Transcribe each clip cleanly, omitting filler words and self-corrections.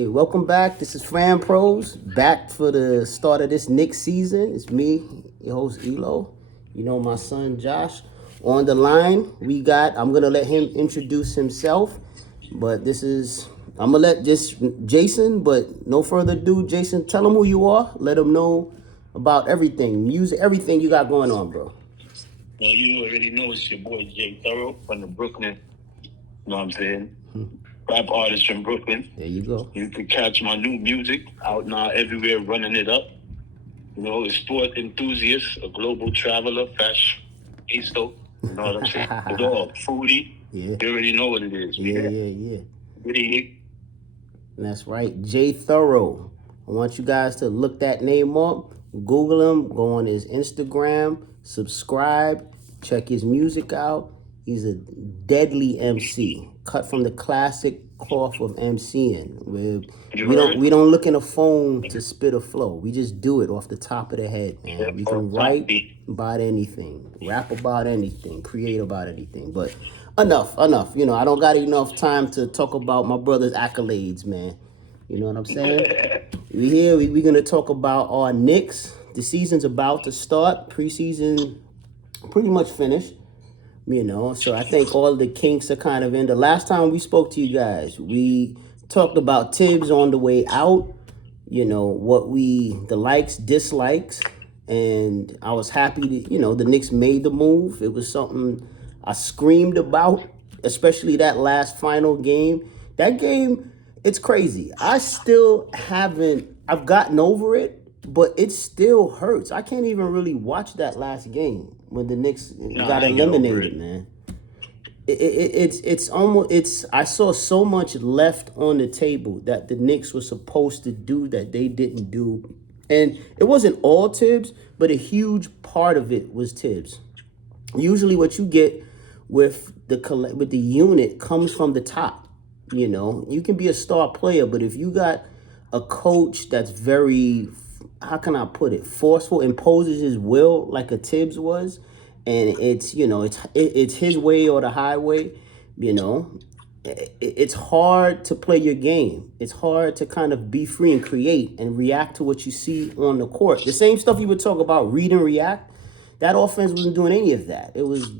Hey, welcome back. This is Fanproz, back for the start of this Knicks season. It's me, your host Elo. You know my son Josh. On the line, I'm gonna let him introduce himself, but I'm gonna let just Jason, but no further ado, Jason, tell him who you are. Let him know about everything, music, everything you got going on, bro. Well, you already know it's your boy J Thuro from the Brooklyn. You know what I'm saying? Rap artist from Brooklyn. There you go. You can catch my new music out now everywhere, running it up. You know, a sport enthusiast, a global traveler, fashionista. You know what I'm saying? A dog, foodie. Yeah. You already know what it is. Yeah. Good evening. That's right, J Thuro. I want you guys to look that name up, Google him, go on his Instagram, subscribe, check his music out. He's a deadly MC, cut from the classic cloth of MCing. We don't look in a phone to spit a flow. We just do it off the top of the head, man. We can write about anything, rap about anything, create about anything. But enough. You know, I don't got enough time to talk about my brother's accolades, man. You know what I'm saying? We're gonna talk about our Knicks. The season's about to start. Preseason pretty much finished. You know, so I think all the kinks are kind of in. The last time we spoke to you guys, we talked about Tibbs on the way out. You know, the likes, dislikes, and I was happy that, the Knicks made the move. It was something I screamed about, especially that last final game. That game, it's crazy. I've gotten over it, but it still hurts. I can't even really watch that last game when the Knicks got eliminated, man. I saw so much left on the table that the Knicks were supposed to do that they didn't do. And it wasn't all Tibbs, but a huge part of it was Tibbs. Usually what you get with the unit comes from the top. You know, you can be a star player, but if you got a coach that's very, how can I put it, forceful, imposes his will like a Tibbs was, and it's his way or the highway. It's hard to play your game. It's hard to kind of be free and create and react to what you see on the court. The same stuff you would talk about, read and react. That offense wasn't doing any of that. It was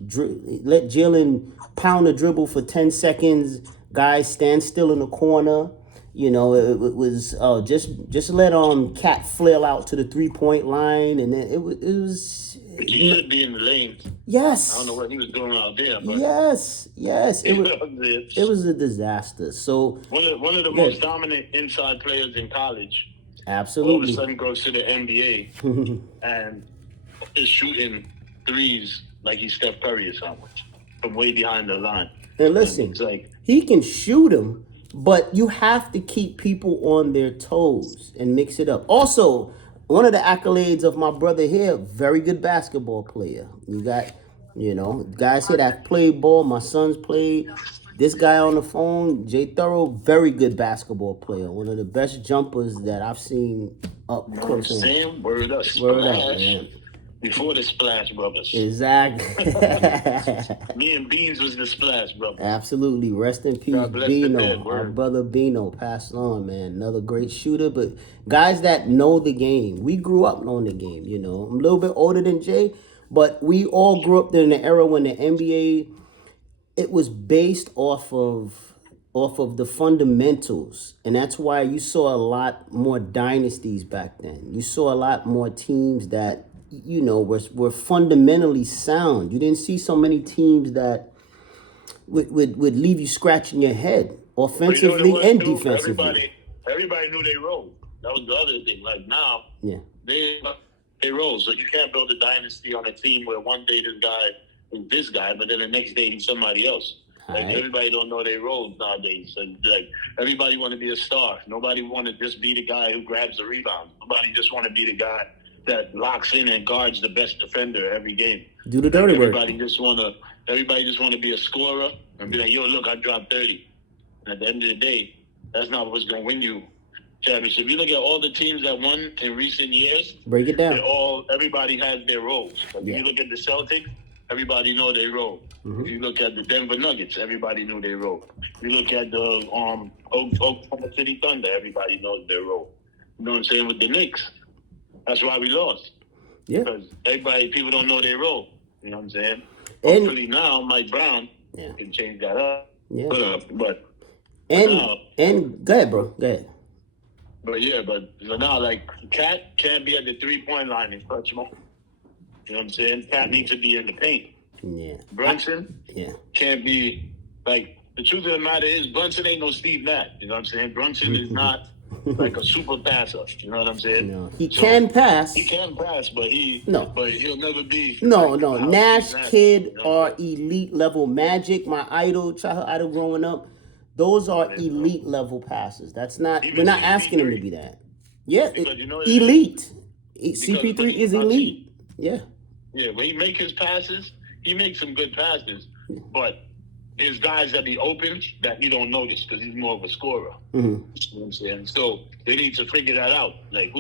let Jalen pound the dribble for 10 seconds, guys stand still in the corner. You know, it was just let Cat flail out to the 3-point line, and then it was. He should be in the lane. Yes. I don't know what he was doing out there, but yes, it was a disaster. So one of the most dominant inside players in college, absolutely, all of a sudden goes to the NBA and is shooting threes like he's Steph Curry or something from way behind the line. And listen, he can shoot them, but you have to keep people on their toes and mix it up. Also, one of the accolades of my brother here, very good basketball player. You got, guys here that play ball. My sons played. This guy on the phone, J Thuro, very good basketball player. One of the best jumpers that I've seen up close. Sam, word up, man. Before the Splash Brothers. Exactly. Me and Beans was the Splash Brothers. Absolutely. Rest in peace, Bino. Our brother Bino passed on, man. Another great shooter. But guys that know the game. We grew up knowing the game, I'm a little bit older than Jay, but we all grew up in the era when the NBA, it was based off of the fundamentals. And that's why you saw a lot more dynasties back then. You saw a lot more teams that were fundamentally sound. You didn't see so many teams that would leave you scratching your head offensively and defensively. Everybody knew they role. That was the other thing. Like now, they role. So you can't build a dynasty on a team where one day this guy is this guy, but then the next day he's somebody else. Everybody don't know their roles nowadays. So everybody want to be a star. Nobody want to just be the guy who grabs the rebound. Nobody just want to be the guy that locks in and guards the best defender every game. Do the dirty work. Everybody just want to be a scorer and be like, yo, look, I dropped 30. And at the end of the day, that's not what's going to win you championship. If you look at all the teams that won in recent years, break it down. Everybody has their roles. Like if you look at the Celtics, everybody know they roll. If you look at the Denver Nuggets, everybody knew they roll. If you look at the Oklahoma City Thunder, everybody knows they roll. You know what I'm saying? With the Knicks, that's why we lost. Yeah. Because people don't know they roll. You know what I'm saying? Hopefully now Mike Brown can change that up. Yeah. But go ahead, bro. Go ahead. But so now, like, Cat can't be at the 3-point line and touch him up. You know what I'm saying? Cat needs to be in the paint. Yeah. Brunson can't be, like, the truth of the matter is Brunson ain't no Steve Nash. You know what I'm saying? Brunson is not like a super passer. You know what I'm saying? No. He can pass. He can pass, but he'll never be. No. Nash, Kid are elite level. Magic, my childhood idol growing up. Those are elite level passes. That's not. We're not asking him to be that. Yeah, elite. CP3 is elite. Yeah. Yeah, when he makes his passes, he makes some good passes, but there's guys that be open that you don't notice because he's more of a scorer. You know what I'm saying? So they need to figure that out. Like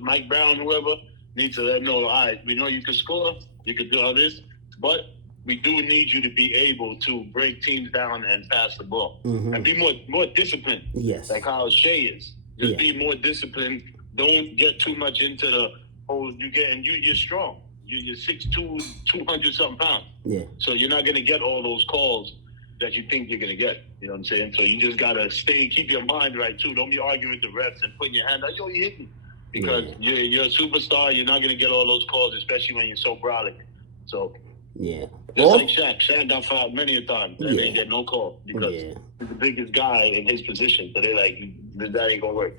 Mike Brown, whoever, needs to let them know, all right, we know you can score, you can do all this, but we do need you to be able to break teams down and pass the ball. And be more disciplined. Yes. Like how Shea is. Just be more disciplined. Don't get too much into the you're strong. You're 6'2", 200-something pounds. Yeah. So you're not going to get all those calls that you think you're going to get. You know what I'm saying? So you just got to keep your mind right, too. Don't be arguing with the refs and putting your hand out. Yo, you hit me. Because you're a superstar. You're not going to get all those calls, especially when you're so brolic. So, just like Shaq. Shaq got fouled many a time. And they get no call because he's the biggest guy in his position. So they're like, that ain't going to work.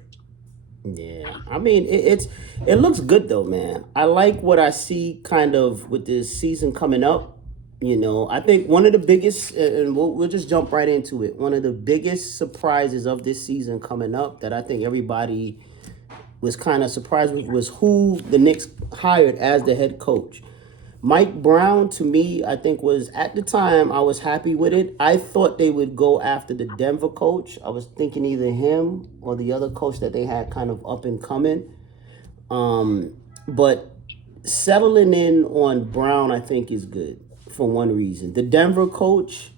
Yeah, I mean it looks good though, man. I like what I see kind of with this season coming up. You know, I think one of the biggest, and we'll just jump right into it. One of the biggest surprises of this season coming up that I think everybody was kind of surprised with was who the Knicks hired as the head coach. Mike Brown, to me, I think was, at the time, I was happy with it. I thought they would go after the Denver coach. I was thinking either him or the other coach that they had kind of up and coming. But settling in on Brown, I think, is good for one reason. The Denver coach,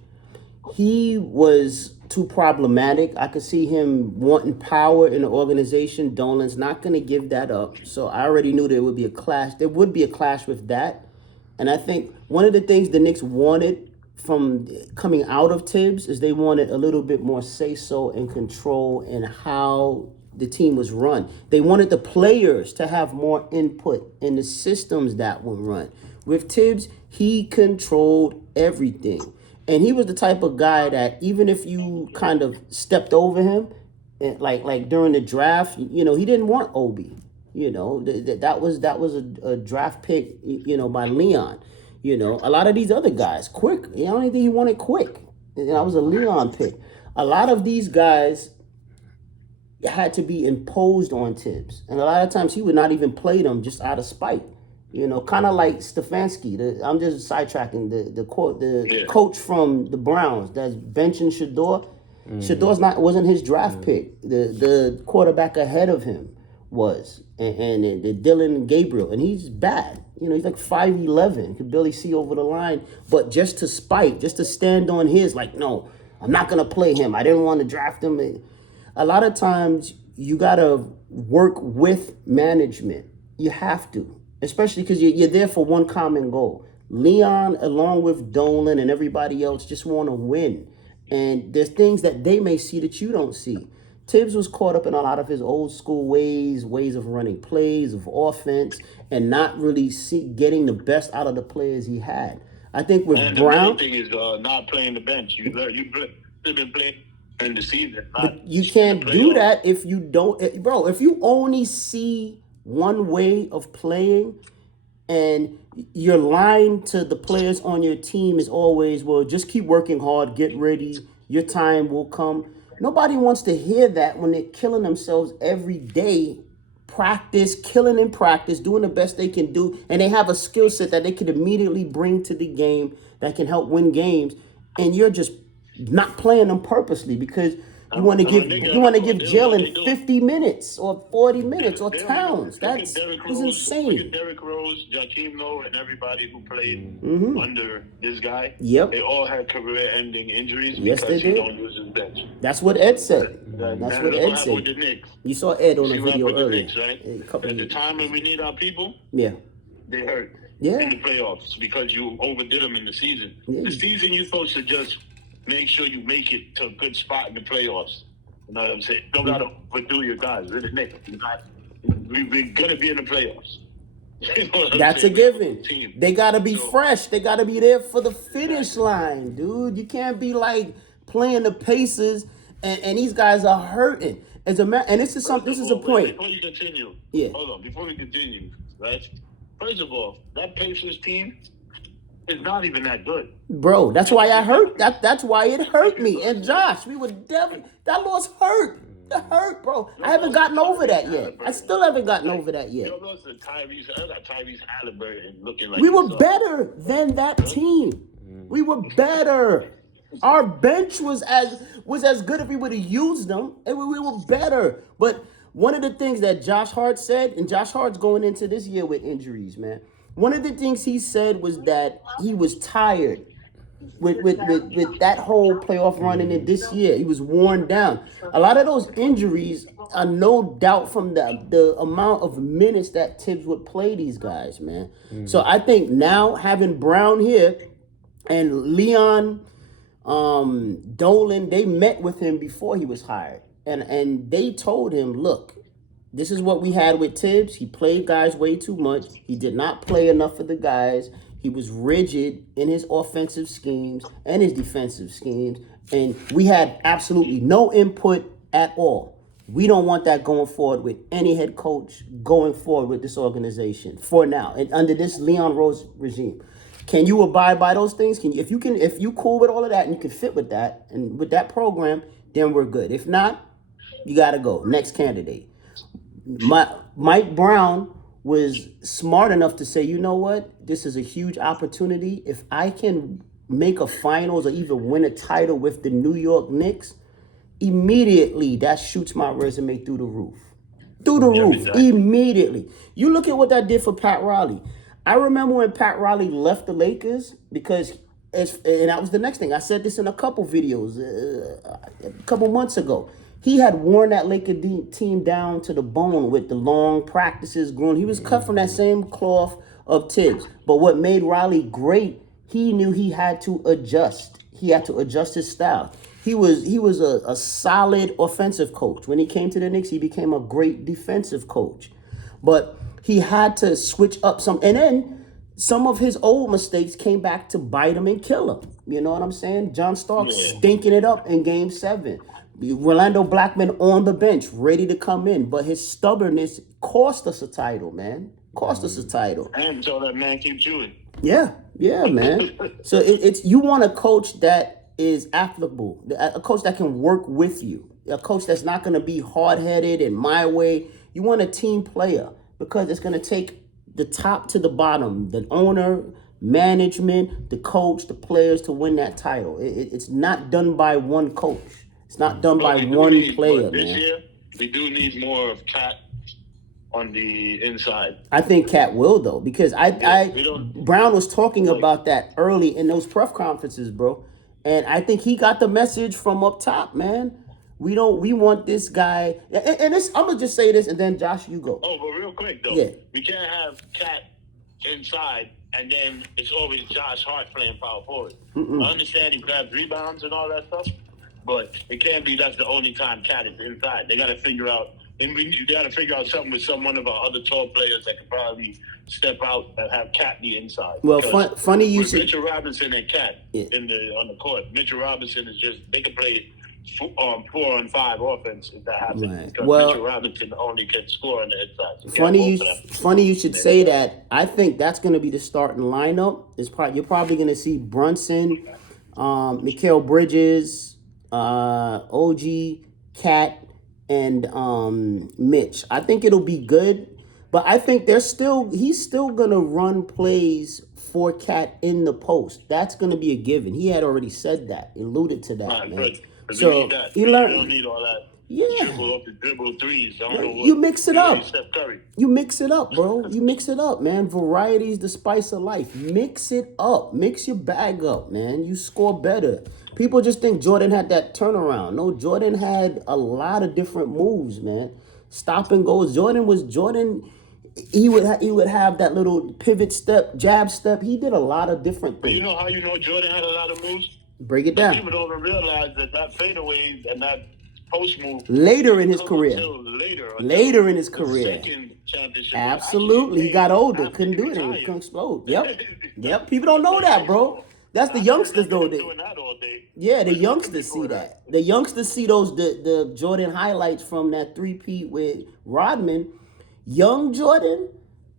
he was too problematic. I could see him wanting power in the organization. Dolan's not going to give that up. So I already knew there would be a clash. There would be a clash with that. And I think one of the things the Knicks wanted from coming out of Tibbs is they wanted a little bit more say-so and control in how the team was run. They wanted the players to have more input in the systems that would run. With Tibbs, he controlled everything. And he was the type of guy that even if you kind of stepped over him, like during the draft, you know, he didn't want Obi. You know, that was a draft pick, you know, by Leon. You know, a lot of these other guys, Quick, I don't even think he wanted Quick. That was a Leon pick. A lot of these guys had to be imposed on Tibbs. And a lot of times he would not even play them just out of spite. You know, kind of like Stefanski. I'm just sidetracking the coach from the Browns that's benching Shador. Shador's wasn't his draft pick. The quarterback ahead of him was, and the Dylan Gabriel, and he's bad. You know, he's like 5'11", could barely see over the line. But just to spite, just to stand on his, like, no, I'm not gonna play him. I didn't want to draft him. A lot of times you gotta work with management. You have to, especially because you're there for one common goal. Leon, along with Dolan and everybody else, just want to win. And there's things that they may see that you don't see. Tibbs was caught up in a lot of his old school ways of running plays, of offense, and not really getting the best out of the players he had. I think with and Brown... the main thing is not playing the bench. You've been playing in the season. But you can't do that if you don't... Bro, if you only see one way of playing and your line to the players on your team is always, well, just keep working hard, get ready, your time will come... Nobody wants to hear that when they're killing themselves every day, killing in practice, doing the best they can do, and they have a skill set that they can immediately bring to the game that can help win games, and you're just not playing them purposely because You want to give Jalen 50 minutes or 40 minutes or Towns. That's insane. Look at Derrick Rose, Jakeem Noah, and everybody who played under this guy. Yep. They all had career-ending injuries because they don't use his bench. That's what Ed said. That's what Ed said. With the Knicks. You saw Ed on the video earlier. The Knicks, right? At the time when we need our people, they hurt in the playoffs because you overdid them in the season. Yeah. The season, you're supposed to just make sure you make it to a good spot in the playoffs. You know what I'm saying? Don't gotta overdo your guys. We're the Knicks. We're gonna be in the playoffs. You know That's a given. They gotta be fresh. They gotta be there for the finish line, dude. You can't be like playing the Pacers and these guys are hurting. As a and this is something. This is a point. Before you continue, hold on. Before we continue, right? First of all, that Pacers team is not even that good, bro. That's why I hurt. That's why it hurt me. And Josh, we were definitely that loss hurt. It hurt, bro. I haven't gotten over that yet. I still haven't gotten over that yet. You lost to Tyrese Halliburton looking like we were better than that team. We were better. Our bench was as good if we would have used them, and we were better. But one of the things that Josh Hart said, and Josh Hart's going into this year with injuries, man. One of the things he said was that he was tired with that whole playoff run in this year. He was worn down. A lot of those injuries are no doubt from the amount of minutes that Tibbs would play these guys, man. So I think now having Brown here and Leon Dolan, they met with him before he was hired. And they told him, look, this is what we had with Tibbs. He played guys way too much. He did not play enough for the guys. He was rigid in his offensive schemes and his defensive schemes. And we had absolutely no input at all. We don't want that going forward with any head coach going forward with this organization for now. And under this Leon Rose regime. Can you abide by those things? If you cool with all of that and you can fit with that and with that program, then we're good. If not, you got to go. Next candidate. Mike Brown was smart enough to say, you know what? This is a huge opportunity. If I can make a finals or even win a title with the New York Knicks, immediately that shoots my resume through the roof. Immediately. You look at what that did for Pat Riley. I remember when Pat Riley left the Lakers and that was the next thing. I said this in a couple videos a couple months ago. He had worn that Laker team down to the bone with the long practices growing. He was cut from that same cloth of Tibbs. But what made Riley great, he knew he had to adjust. He had to adjust his style. He was a solid offensive coach. When he came to the Knicks, he became a great defensive coach. But he had to switch up some. And then some of his old mistakes came back to bite him and kill him. You know what I'm saying? John Starks stinking it up in Game 7. Rolando Blackman on the bench, ready to come in. But his stubbornness cost us a title, man. And so that man keep chewing. Yeah, man. So it's you want a coach that is applicable, a coach that can work with you, a coach that's not going to be hard-headed and my way. You want a team player because it's going to take the top to the bottom, the owner, management, the coach, the players to win that title. It's not done by one coach. It's not done by one player, this man. Year, we do need more of Cat on the inside. I think Cat will, though, because Brown was talking about that early in those press conferences, bro. And I think he got the message from up top, man. We want this guy. And this, I'm going to just say this, and then, Josh, you go. Oh, but real quick, though. Yeah. We can't have Cat inside, and then it's always Josh Hart playing power forward. I understand he grabs rebounds and all that stuff, but it can't be that's the only time Cat is inside. They got to figure out, and they got to figure out something with one of our other tall players that could probably step out and have Cat the inside. Well, funny you said Mitchell Robinson and Cat on the court. Mitchell Robinson is they can play 4-on-5 offense if that happens. Right. Because well, Mitchell Robinson only can score on the inside. So funny you should say that. I think that's going to be the starting lineup. You're probably going to see Brunson, Mikal Bridges, OG, Cat, and Mitch. I think it'll be good, but I think he's still going to run plays for Cat in the post. That's going to be a given. He had already said that, alluded to that, man. Good. So you don't need all that. Dribble off the dribble threes. I don't know what. You mix it up. Steph Curry. You mix it up, bro. You mix it up, man. Variety is the spice of life. Mix it up. Mix your bag up, man. You score better. People just think Jordan had that turnaround. No, Jordan had a lot of different moves, man. Stop and goes. Jordan. He would have that little pivot step, jab step. He did a lot of different things. But you know how you know Jordan had a lot of moves? Break it down. People don't even realize that fadeaways and that post move later in his career. Later in his career. Second championship. Absolutely. He got older. Couldn't do it anymore. Couldn't explode. Yep. People don't know that, bro. That's the youngsters, though. Yeah, the youngsters see that. The youngsters see the Jordan highlights from that 3-peat with Rodman. Young Jordan,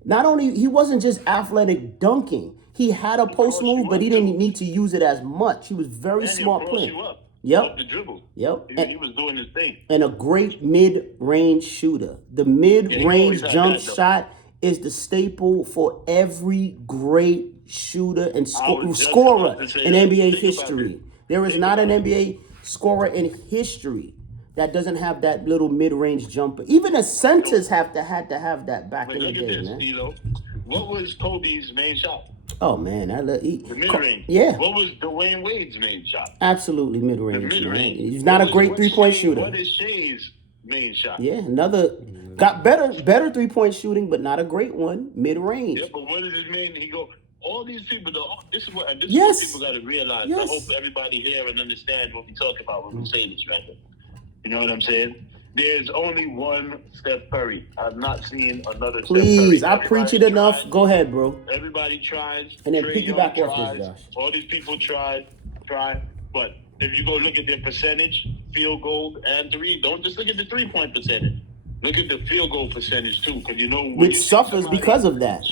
not only, he wasn't just athletic dunking. He had a post move, but he didn't need to use it as much. He was very smart player. Yep. The dribble. Yep. He was doing his thing. And a great mid-range shooter. The mid-range jump shot is the staple for every great shooter and scorer in NBA history. There is not an NBA scorer in history that doesn't have that little mid-range jumper. Even the centers had to have that back in the day, man. D'Lo. What was Kobe's main shot? Oh man, the mid-range. Yeah. What was Dwayne Wade's main shot? Absolutely mid-range. He's not a great 3-point shooter. What is Shea's main shot? Yeah, got better 3-point shooting, but not a great one. Mid-range. Yeah, but what is his main? He go. All these people, this is what people got to realize. Yes. I hope everybody here and understand what we talk about when we say this, right? You know what I'm saying? There's only one Steph Curry. I've not seen another Steph Curry. Please, I preach it enough. Go ahead, bro. Everybody tries. And then piggyback off this, Josh. All these people try. But if you go look at their percentage, field goal and three, don't just look at the 3-point percentage. Look at the field goal percentage, too. Because you know, which suffers because of that.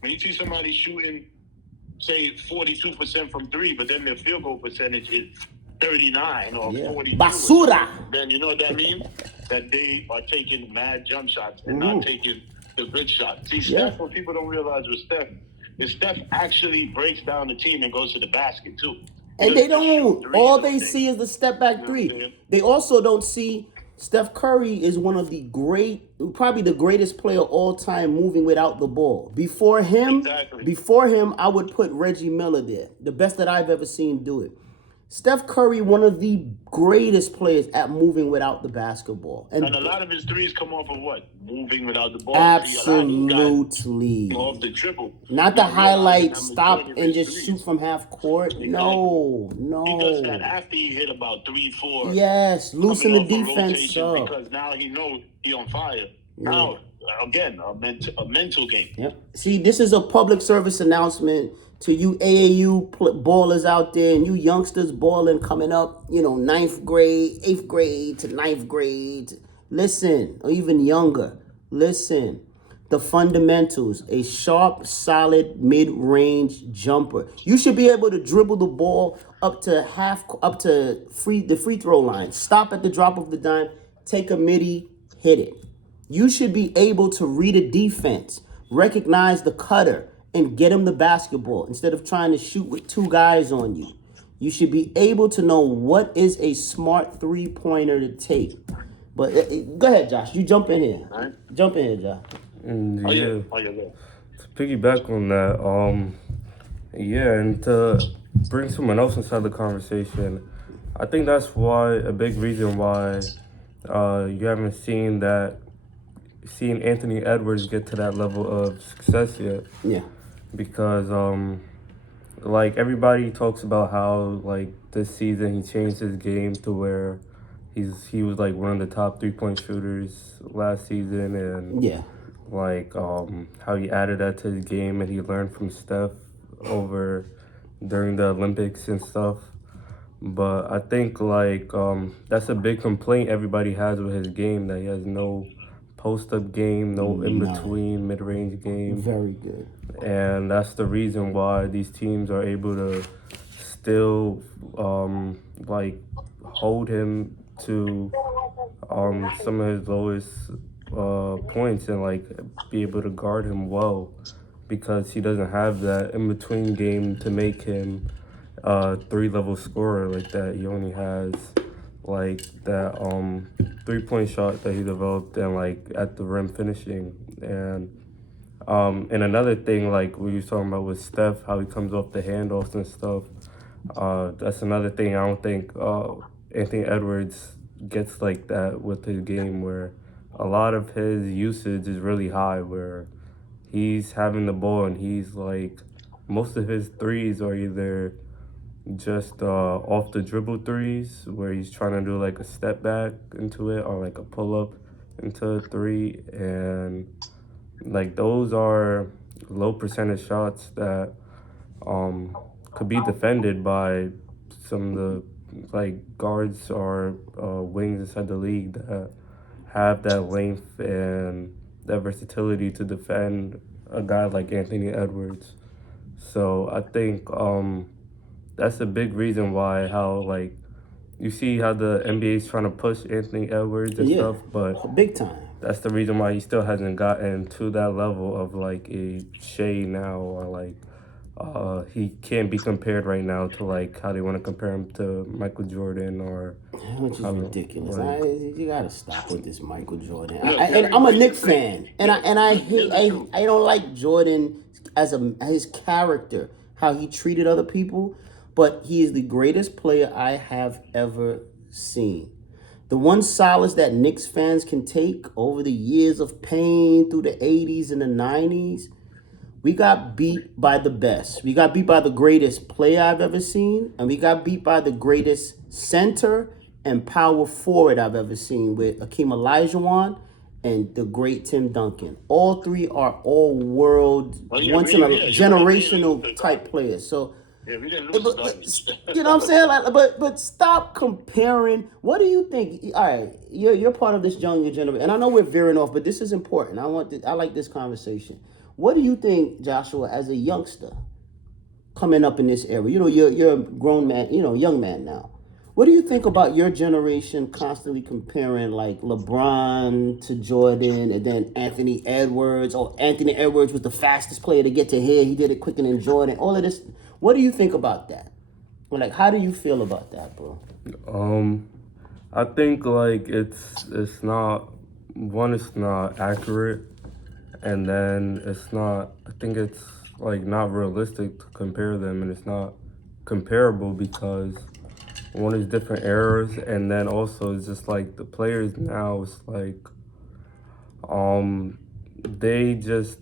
When you see somebody shooting, say, 42% from 3, but then their field goal percentage is 39 or 42. Basura. Then you know what that means? That they are taking mad jump shots and not taking the good shots. See, Steph, what people don't realize with Steph is Steph actually breaks down the team and goes to the basket too. And they don't. All they see is the step back 3. They also don't see Steph Curry is one of the probably the greatest player all time moving without the ball. Before him, I would put Reggie Miller there. The best that I've ever seen do it. Steph Curry, one of the greatest players at moving without the basketball. And a lot of his threes come off of what? Moving without the ball. Absolutely. Off the dribble. Not the highlight, stop and just shoot from half court. No. He does that after he hit about 3-4. Yes, loosen the defense up. Because now he knows he's on fire. Now, again, a mental game. Yep. See, this is a public service announcement to you AAU ballers out there and you youngsters balling coming up, 9th grade, 8th grade to 9th grade. Listen, or even younger. Listen, the fundamentals, a sharp, solid mid-range jumper. You should be able to dribble the ball up to the free throw line. Stop at the drop of the dime, take a midi, hit it. You should be able to read a defense, recognize the cutter, and get him the basketball instead of trying to shoot with 2 guys on you. You should be able to know what is a smart 3-pointer to take. But go ahead, Josh. You jump in here. Right. Jump in here, Josh. To piggyback on that, and to bring someone else inside the conversation, I think that's a big reason why you haven't seen Anthony Edwards get to that level of success yet. Yeah. Because everybody talks about how this season he changed his game to where he was one of the top 3-point shooters last season, and how he added that to his game and he learned from Steph during the Olympics and stuff. But I think that's a big complaint everybody has with his game, that he has no post-up game, no in-between mid-range game. Very good. And that's the reason why these teams are able to still hold him to some of his lowest points and be able to guard him well, because he doesn't have that in-between game to make him a 3-level scorer like that. He only has like that 3-point shot that he developed and like at the rim finishing. And another thing, like we were talking about with Steph, how he comes off the handoffs and stuff. That's another thing. I don't think Anthony Edwards gets like that with his game, where a lot of his usage is really high, where he's having the ball and he's like, most of his threes are either just off the dribble threes, where he's trying to do like a step back into it or like a pull up into a three, and like those are low percentage shots that could be defended by some of the like guards or wings inside the league that have that length and that versatility to defend a guy like Anthony Edwards. So I think that's a big reason why how like you see how the NBA is trying to push Anthony Edwards and stuff, but big time. That's the reason why he still hasn't gotten to that level of like a Shea now, or like he can't be compared right now to like how they want to compare him to Michael Jordan or. Which is ridiculous. Like, you gotta stop with this Michael Jordan. And I'm a Knicks fan, and I hate I don't like Jordan as his character, how he treated other people, but he is the greatest player I have ever seen. The one solace that Knicks fans can take over the years of pain through the 80s and the 90s, we got beat by the best. We got beat by the greatest player I've ever seen, and we got beat by the greatest center and power forward I've ever seen with Akeem Olajuwon and the great Tim Duncan. All three are all world, once in a generational type players. So, yeah, we didn't lose you know what I'm saying? Like, but stop comparing. What do you think? All right, you're part of this younger generation, and I know we're veering off, but this is important. I like this conversation. What do you think, Joshua, as a youngster coming up in this era? You know, you're a grown man, young man now. What do you think about your generation constantly comparing like LeBron to Jordan and then Anthony Edwards? Oh, Anthony Edwards was the fastest player to get to here. He did it quicker than Jordan. All of this. What do you think about that? Or like, how do you feel about that, bro? I think like it's not accurate, and then I think it's like not realistic to compare them, and it's not comparable because one is different eras, and then also it's just like the players now, it's like they just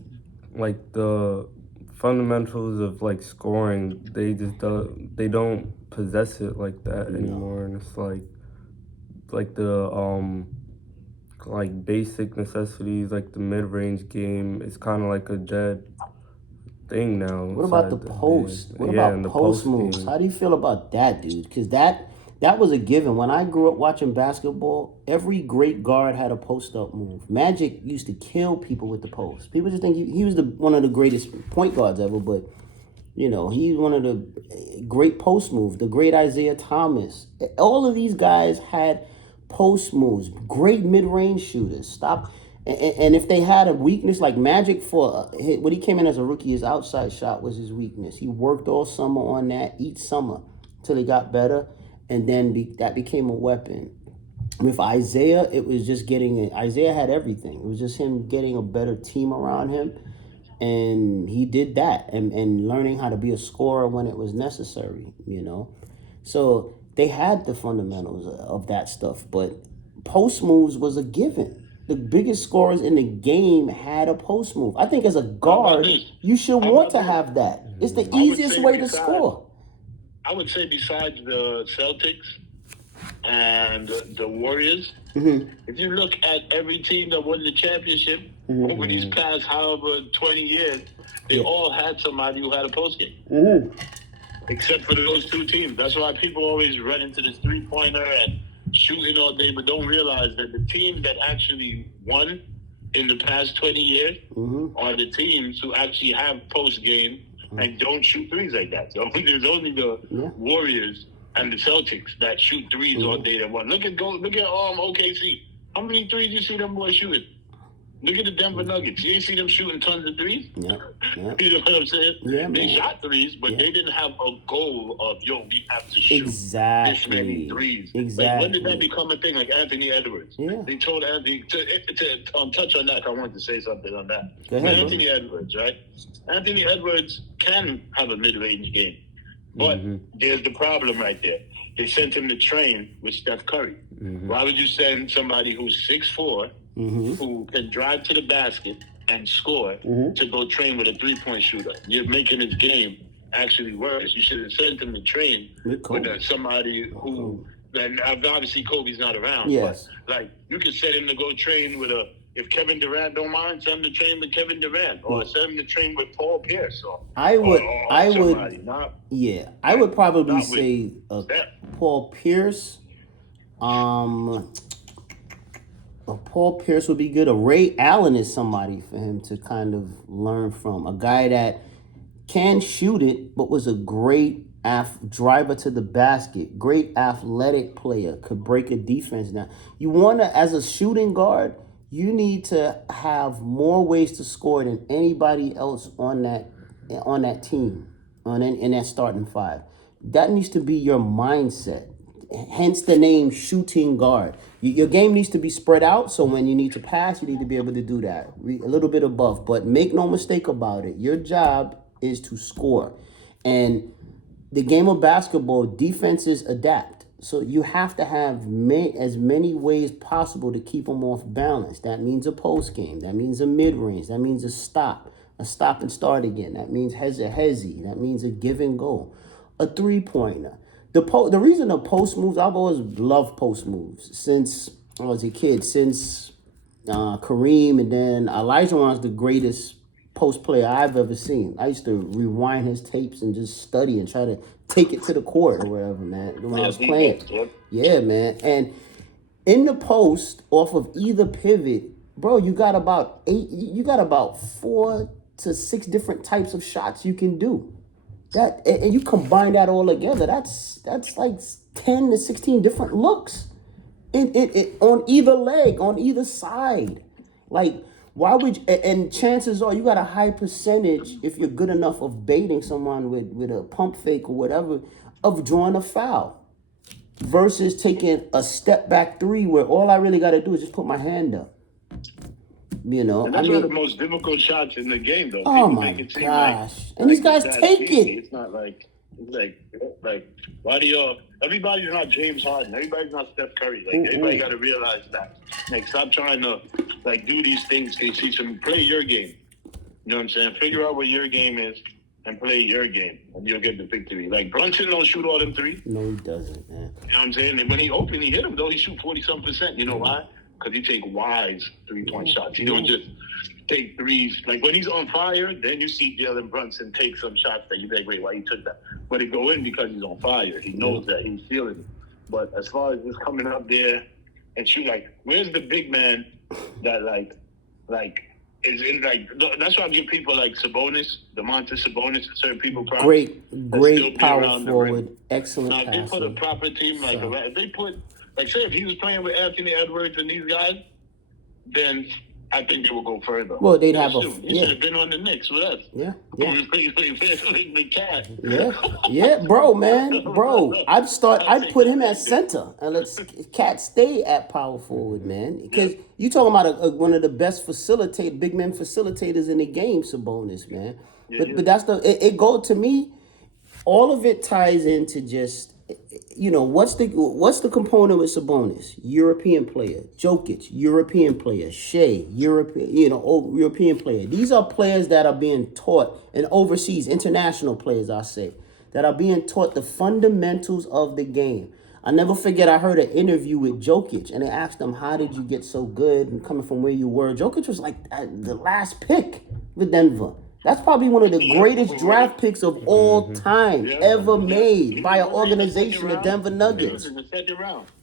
like the fundamentals of like scoring, they don't possess it like that anymore, and it's like the like basic necessities, like the mid-range game, is kind of like a dead thing now. What about the post? What about post moves? Game. How do you feel about that, dude? Because that was a given. When I grew up watching basketball, every great guard had a post-up move. Magic used to kill people with the post. People just think he was one of the greatest point guards ever, but he's one of the great post moves. The great Isaiah Thomas. All of these guys had post moves. Great mid-range shooters. Stop. And if they had a weakness like Magic, when he came in as a rookie, his outside shot was his weakness. He worked all summer on that, each summer, till he got better, and then that became a weapon. With Isaiah, it was just Isaiah had everything. It was just him getting a better team around him, and he did that, and learning how to be a scorer when it was necessary, So they had the fundamentals of that stuff, but post moves was a given. The biggest scorers in the game had a post move. I think as a guard, you should want to have that. It's the easiest way to score. I would say besides the Celtics and the Warriors, if you look at every team that won the championship over these past however 20 years, they all had somebody who had a post game. Except for those two teams. That's why people always run into this three-pointer and shooting all day, but don't realize that the team that actually won in the past 20 years are the teams who actually have post game and don't shoot threes like that. So there's only the Warriors and the Celtics that shoot threes all day that won. Look at OKC. How many threes you see them boys shooting? Look at the Denver Nuggets. You ain't see them shooting tons of threes? Yeah. You know what I'm saying? Yeah, they man. shot threes, but they didn't have a goal of, we have to shoot this many threes. Exactly. Like, when did that become a thing? Like Anthony Edwards. Yeah. They told Anthony, to touch on that, I wanted to say something on that. Go ahead, Anthony Edwards, right? Anthony Edwards can have a mid-range game. But there's the problem right there. They sent him to train with Steph Curry. Why would you send somebody who's 6'4", who can drive to the basket and score to go train with a three-point shooter? You're making his game actually worse. You should have sent him to train with somebody who. Then obviously Kobe's not around. Yes. But like you could set him to go train with if Kevin Durant don't mind, send him to train with Kevin Durant, or send him to train with Paul Pierce. I would probably say Paul Pierce. Paul Pierce would be good. Ray Allen is somebody for him to kind of learn from. A guy that can shoot it, but was a great driver to the basket, great athletic player, could break a defense down. You want to, as a shooting guard, you need to have more ways to score than anybody else on that team, in that starting five. That needs to be your mindset. Hence the name shooting guard. Your game needs to be spread out, so when you need to pass, you need to be able to do that. A little bit above, but make no mistake about it. Your job is to score. And the game of basketball, defenses adapt. So you have to have as many ways possible to keep them off balance. That means a post game. That means a mid-range. That means a stop and start again. That means hezi. That means a give and go. A three-pointer. The reason the post moves, I've always loved post moves since I was a kid, since Kareem, and then Elijah was the greatest post player I've ever seen. I used to rewind his tapes and just study and try to take it to the court or whatever, man, when I was playing. Yeah, man. And in the post, off of either pivot, bro, you got about 4 to 6 different types of shots you can do. That, and you combine that all together, that's like 10 to 16 different looks on either leg, on either side. Like, why would you, and chances are you got a high percentage, if you're good enough, of baiting someone with a pump fake or whatever, of drawing a foul versus taking a step back three where all I really got to do is just put my hand up. You know, and that's one of the most difficult shots in the game, though. Oh my gosh! And these guys take it. It's not like why do y'all? Everybody's not James Harden. Everybody's not Steph Curry. Like everybody got to realize that. Like, stop trying to do these things. Play your game. You know what I'm saying? Figure out what your game is and play your game, and you'll get the victory. Like, Brunson don't shoot all them threes. No, he doesn't, man. You know what I'm saying? And when he open, he hit them though. He shoot 40-some%. You know why? Because he take wise 3-point shots. He don't just take threes. Like, when he's on fire, then you see Jalen Brunson take some shots that you think, wait, why he took that? But he go in because he's on fire. He knows that. He's feeling it. But as far as just coming up there and shoot, like, where's the big man that, is in, that's why I give people like Sabonis, Domantas Sabonis, and certain people props. Great power forward. Excellent passer. Now, if they put a proper team, if they put, say if he was playing with Anthony Edwards and these guys, then I think they will go further. Well, they'd have He should have been on the Knicks with us. Yeah. The cat. Yeah, bro, man. Bro, I'd put him at center and let Cat stay at power forward, man. Because you talking about one of the best big men facilitators in the game, Sabonis, man. But that's it go to me, all of it ties into just, what's the component with Sabonis? European player. Jokic, European player. Shea, European player. These are players that are being taught, and overseas, international players, I say, that are being taught the fundamentals of the game. I never forget, I heard an interview with Jokic, and they asked him, how did you get so good and coming from where you were? Jokic was like the last pick with Denver. That's probably one of the greatest draft picks of all time ever made by an organization, the Denver Nuggets.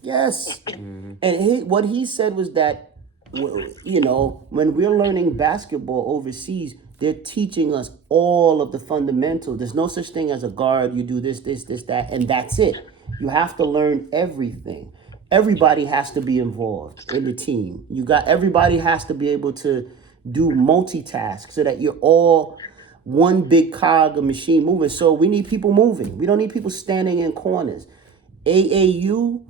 Yes. And what he said was that, when we're learning basketball overseas, they're teaching us all of the fundamentals. There's no such thing as a guard. You do this, that, and that's it. You have to learn everything. everybody has to be involved in the team. Everybody has to be able to do multitask so that you're all one big cog of machine moving. So we need people moving. We don't need people standing in corners. AAU,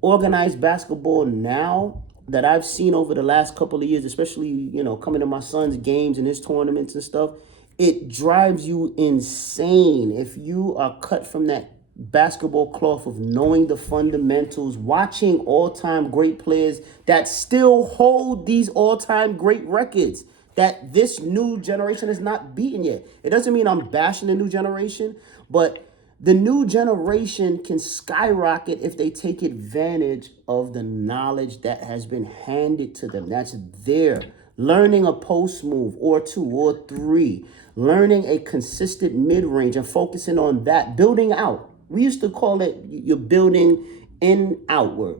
organized basketball now, that I've seen over the last couple of years, especially, coming to my son's games and his tournaments and stuff, it drives you insane if you are cut from that basketball cloth of knowing the fundamentals, watching all-time great players that still hold these all-time great records that this new generation has not beaten yet. It doesn't mean I'm bashing the new generation, but the new generation can skyrocket if they take advantage of the knowledge that has been handed to them. That's there. Learning a post move or two or three, learning a consistent mid-range and focusing on that, building out. We used to call it you're building in outward.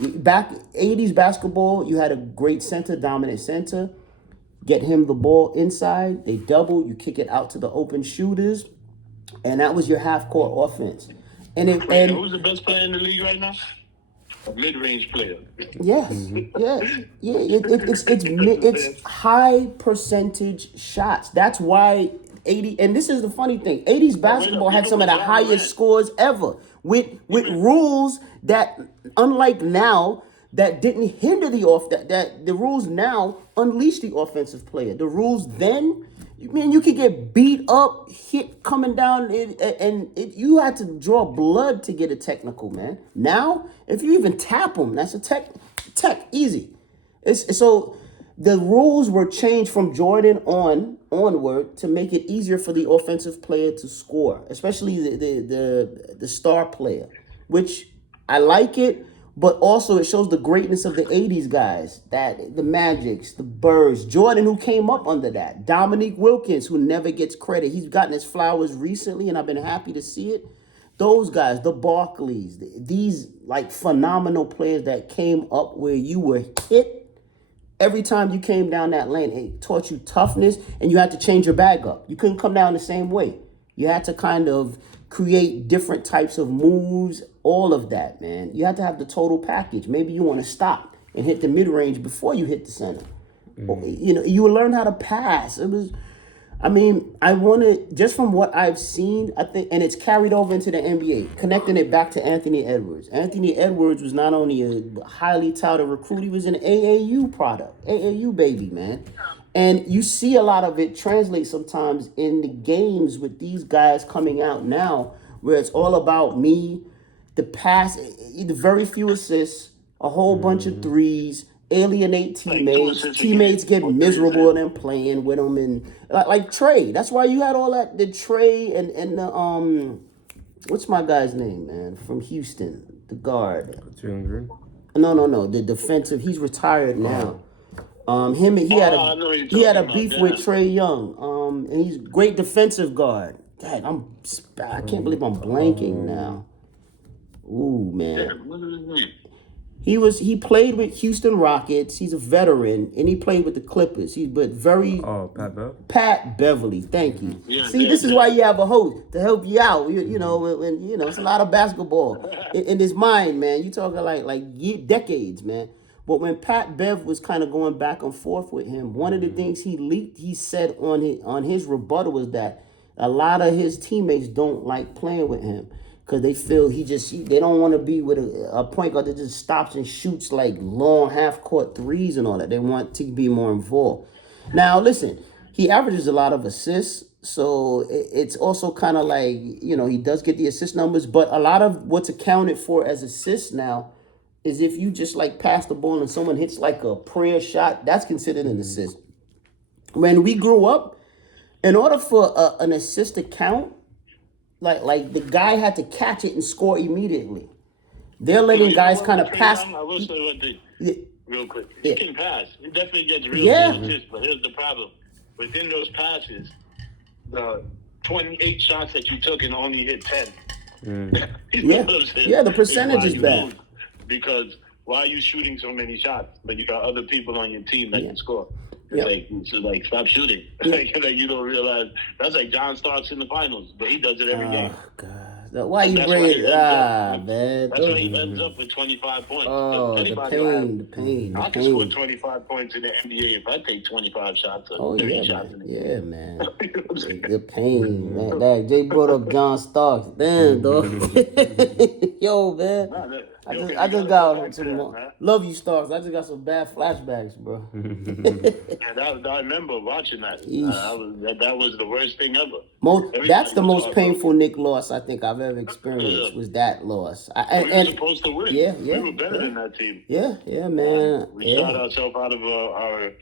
Back 80s basketball, you had a great center, dominant center. Get him the ball inside, they double, you kick it out to the open shooters, and that was your half-court offense. Who's the best player in the league right now? A mid-range player. Yes, it's high percentage shots. That's why 80, and this is the funny thing, 80s basketball had some of the highest scores ever with rules that, unlike now, that didn't hinder that the rules now unleash the offensive player. The rules then, man, you could get beat up, hit coming down, you had to draw blood to get a technical, man. Now, if you even tap them, that's a tech easy. So the rules were changed from Jordan onward to make it easier for the offensive player to score, especially the star player, which I like it. But also it shows the greatness of the 80s guys, that the Magics, the Birds, Jordan, who came up under that, Dominique Wilkins, who never gets credit. He's gotten his flowers recently, and I've been happy to see it. Those guys, the Barkleys, these like phenomenal players that came up where you were hit every time you came down that lane. It taught you toughness, and you had to change your bag up. You couldn't come down the same way. You had to kind of create different types of moves, all of that, man. You have to have the total package. Maybe you want to stop and hit the mid-range before you hit the center. You will learn how to pass. I want to, just from what I've seen, I think, and it's carried over into the NBA, connecting it back to Anthony Edwards. Anthony Edwards was not only a highly touted recruit, he was an AAU product, AAU baby, man. And you see a lot of it translate sometimes in the games with these guys coming out now, where it's all about me, the pass, the very few assists, a whole bunch of threes, alienate teammates. Teammates get miserable and then playing with them, and like Trey. That's why you had all that. The Trey and the what's my guy's name, man, from Houston, the guard. Jalen Green. No, the defensive. He's retired now. He had a beef with Trae Young. And he's a great defensive guard. Dad, I can't believe I'm blanking now. Ooh, man. He played with Houston Rockets. He's a veteran, and he played with the Clippers. Pat Beverly. Thank you. This is why you have a host to help you out. It's a lot of basketball in his mind, man. You talking like decades, man. But when Pat Bev was kind of going back and forth with him, one of the things he said on his rebuttal was that a lot of his teammates don't like playing with him because they feel they don't want to be with a point guard that just stops and shoots like long half-court threes and all that. They want to be more involved. Now, listen, he averages a lot of assists, so it's also kind of like, he does get the assist numbers, but a lot of what's accounted for as assists now is if you just like pass the ball and someone hits like a prayer shot, that's considered an assist. When we grew up, in order for an assist to count, like the guy had to catch it and score immediately. They're letting guys kind of pass. I will say one thing real quick. He can pass. He definitely gets real good assists, but here's the problem. Within those passes, the 28 shots that you took and only hit 10. The percentage is bad. Because why are you shooting so many shots, but you got other people on your team that can score? It's like stop shooting. You don't realize that's like John Starks in the finals, but he does it every game. God. Why you bring it? Man. That's why he ends up with 25 points. Oh, the pain. I can score 25 points in the NBA if I take 25 shots or 30 shots in the game. Yeah, man. The pain, man. That Jay brought up John Starks. Damn, dog. Yo, man. I just got some more. Love you, Starks. I just got some bad flashbacks, bro. I remember watching that. That was the worst thing ever. That's the most painful Knicks loss I think I've ever experienced. Was that loss? We were supposed to win. Yeah. We were better than that team. Yeah, man. We shot ourselves out of our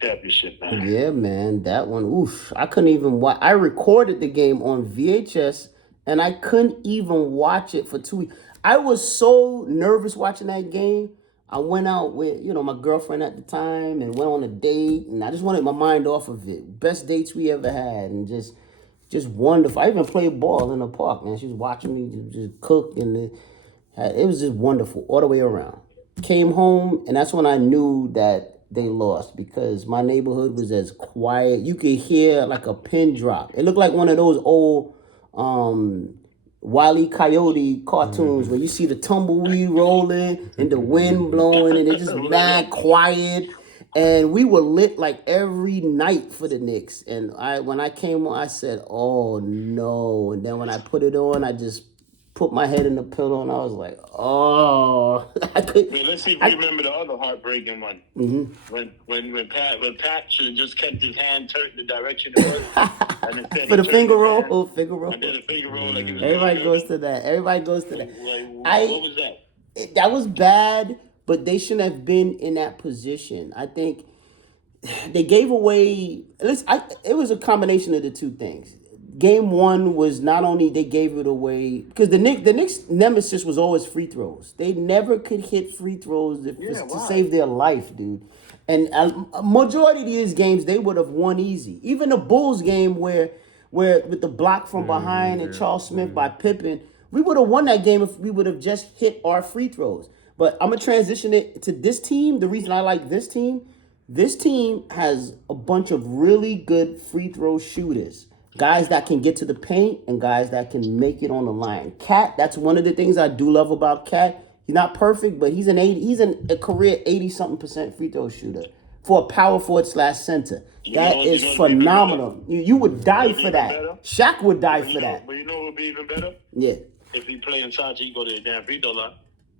championship, man. Yeah, man. That one, oof. I couldn't even watch. I recorded the game on VHS, and I couldn't even watch it for 2 weeks. I was so nervous watching that game. I went out with, my girlfriend at the time and went on a date, and I just wanted my mind off of it. Best dates we ever had, and just wonderful. I even played ball in the park, man. She was watching me just cook, and it was just wonderful all the way around. Came home, and that's when I knew that they lost because my neighborhood was as quiet. You could hear like a pin drop. It looked like one of those old Wile E. Coyote cartoons where you see the tumbleweed rolling and the wind blowing and it's just mad quiet. And we were lit like every night for the Knicks. And when I came on, I said, oh no. And then when I put it on, I just put my head in the pillow and I was like, oh. Let's see if we remember the other heartbreaking one. Mm-hmm. When Pat should have just kept his hand turned the direction it was. And for the finger roll. Finger roll. And then the finger roll. Like Everybody goes to that. What was that? That was bad, but they shouldn't have been in that position. I think they gave away. It was a combination of the two things. Game one was not only they gave it away because the Knicks nemesis was always free throws. They never could hit free throws to save their life, dude. And a majority of these games they would have won easy. Even the Bulls game where with the block from behind and Charles Smith by Pippen, we would have won that game if we would have just hit our free throws. But I'm gonna transition it to this team. The reason I like this team has a bunch of really good free throw shooters. Guys that can get to the paint and guys that can make it on the line. Cat, that's one of the things I do love about Cat. He's not perfect, but he's a career 80-something% free throw shooter for a power forward / center. That is phenomenal. You would die for that. Shaq would die for that. But you know what would be even better? Yeah. If he play inside, he go to the damn free throw line.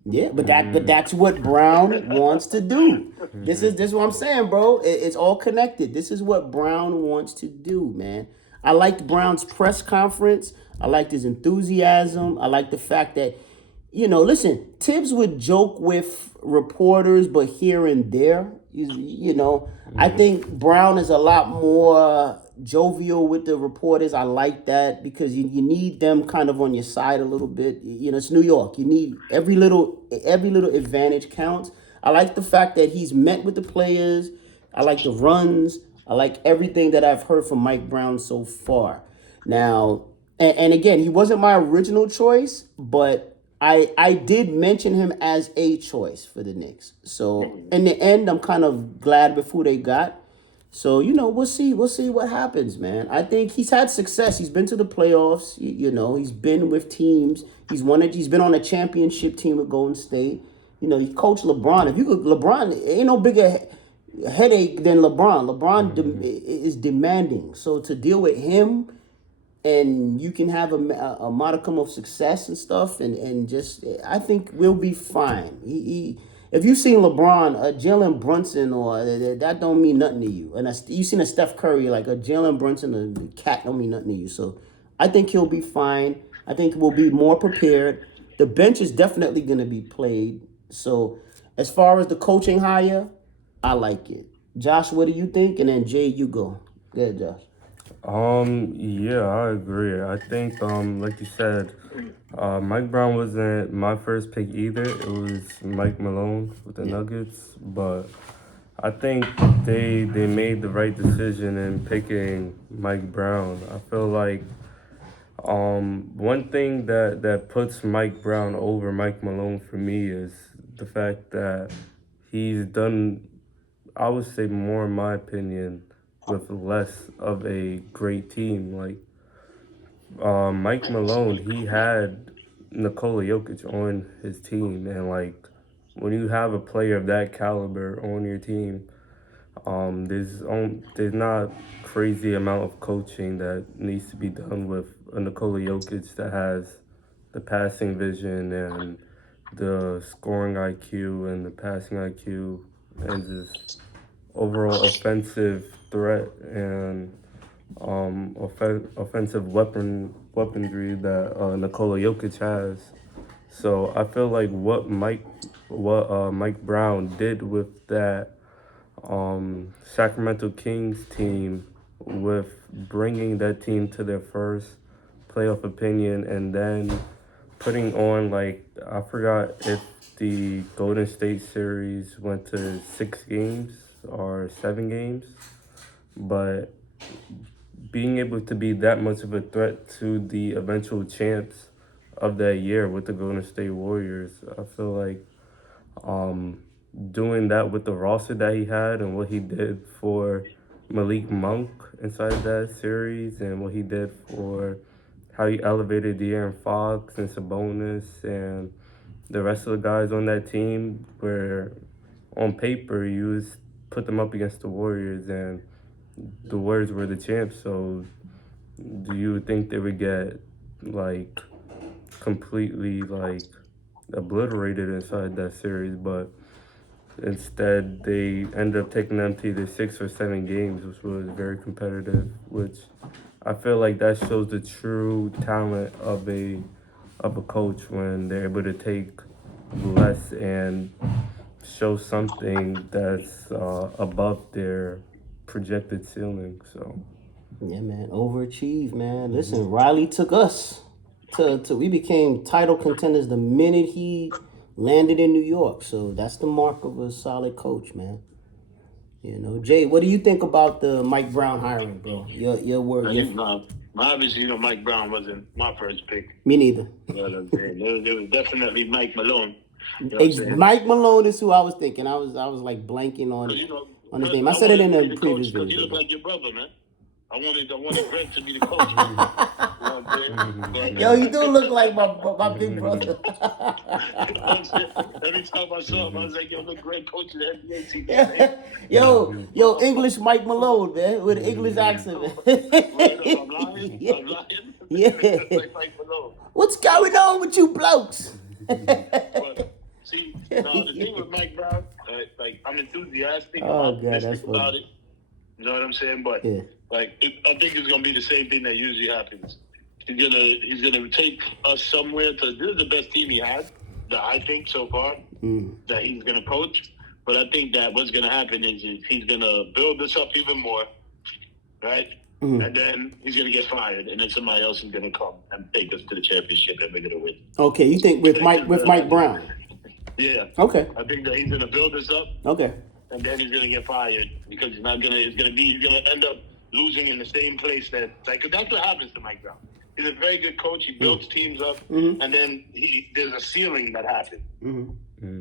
Yeah, but that's what Brown wants to do. This is what I'm saying, bro. It's all connected. This is what Brown wants to do, man. I liked Brown's press conference. I liked his enthusiasm. I liked the fact that, listen, Tibbs would joke with reporters, but here and there, I think Brown is a lot more jovial with the reporters. I like that because you need them kind of on your side a little bit. It's New York. You need every little advantage counts. I like the fact that he's met with the players. I like the runs. I like everything that I've heard from Mike Brown so far. Now, and again, he wasn't my original choice, but I did mention him as a choice for the Knicks. So in the end, I'm kind of glad with who they got. So, we'll see what happens, man. I think he's had success. He's been to the playoffs. He's been with teams. He's been on a championship team with Golden State. He coached LeBron. LeBron ain't no bigger headache than LeBron. LeBron is demanding. So to deal with him and you can have a modicum of success and stuff and just, I think we'll be fine. If you've seen LeBron, Jalen Brunson, or that don't mean nothing to you. And you've seen a Steph Curry, like a Jalen Brunson, a Cat don't mean nothing to you. So I think he'll be fine. I think we'll be more prepared. The bench is definitely going to be played. So as far as the coaching hire, I like it. Josh, what do you think? And then Jay, you go. Go ahead, Josh. Yeah, I agree. I think, like you said, Mike Brown wasn't my first pick either. It was Mike Malone with the Nuggets, but I think they made the right decision in picking Mike Brown. I feel like one thing that puts Mike Brown over Mike Malone for me is the fact that he's done, I would say, more in my opinion, with less of a great team. Like Mike Malone, he had Nikola Jokic on his team, and like when you have a player of that caliber on your team, there's not crazy amount of coaching that needs to be done with a Nikola Jokic that has the passing vision and the scoring IQ and the passing IQ and just overall offensive threat and offensive weaponry that Nikola Jokic has. So I feel like what Mike Brown did with that Sacramento Kings team, with bringing that team to their first playoff opinion, and then putting on, like, I forgot if the Golden State series went to 6 games or 7 games, but being able to be that much of a threat to the eventual champs of that year with the Golden State Warriors, I feel like doing that with the roster that he had and what he did for Malik Monk inside that series and what he did for how he elevated De'Aaron Fox and Sabonis and the rest of the guys on that team, where on paper you put them up against the Warriors and the Warriors were the champs. So do you think they would get like completely like obliterated inside that series? But instead, they ended up taking them to either 6 or 7 games, which was very competitive. Which I feel like that shows the true talent of a coach when they're able to take less and show something that's above their projected ceiling. So Yeah, man, overachieve, man. Listen, Riley took us to we became title contenders the minute he landed in New York. So that's the mark of a solid coach, man. You know, Jay, what do you think about the Mike Brown hiring, bro? Your word. Obviously, Mike Brown wasn't my first pick. Me neither. You know what I'm saying? There was definitely Mike Malone. You know Mike Malone is who I was thinking. I was like blanking on his name. I said it in the previous video. You look like your brother, man. I wanted Greg to be the coach. You know what I'm saying? Yo, you do look like my big brother. Every time I saw him, I was like, yo, look, Greg coaching the NBA team. Yo, English Mike Malone, man, with an English accent, man. I'm lying. Yeah. Like Mike Malone. What's going on with you blokes? But, see, now the thing with Mike Brown, like, I'm enthusiastic about it. You know what I'm saying? But I think it's gonna be the same thing that usually happens. He's gonna take us somewhere. This is the best team he had, that I think so far, that he's gonna coach. But I think that what's gonna happen is he's gonna build this up even more, right? And then he's gonna get fired, and then somebody else is gonna come and take us to the championship, and we're gonna win. Okay, you think with Mike Brown? Yeah. Okay. I think that he's gonna build this up. Okay. And then he's gonna get fired because he's gonna end up losing in the same place that's what happens to Mike Brown. He's a very good coach. He builds teams up, and then there's a ceiling that happens.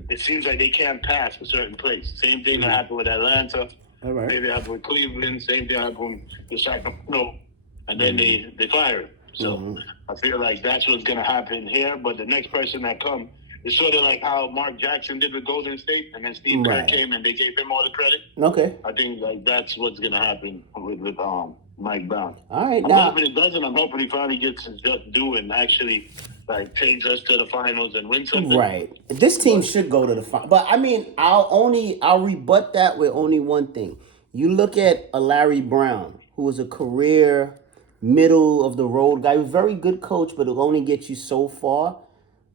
It seems like they can't pass a certain place. Same thing that happened with Atlanta. All right. Same thing happened with Cleveland. Same thing happened with Sacramento. And then they fire him. So I feel like that's what's gonna happen here. But the next person that comes, it's sort of like how Mark Jackson did with Golden State, and then Steve Kerr came and they gave him all the credit. Okay. I think like that's what's gonna happen with Mike Brown. All right. I'm hoping it doesn't. I'm hoping he finally gets his just due and actually like takes us to the finals and win something. Right. This team should go to the final. But I mean, I'll rebut that with only one thing. You look at a Larry Brown, who was a career middle of the road guy, very good coach, but it'll only get you so far.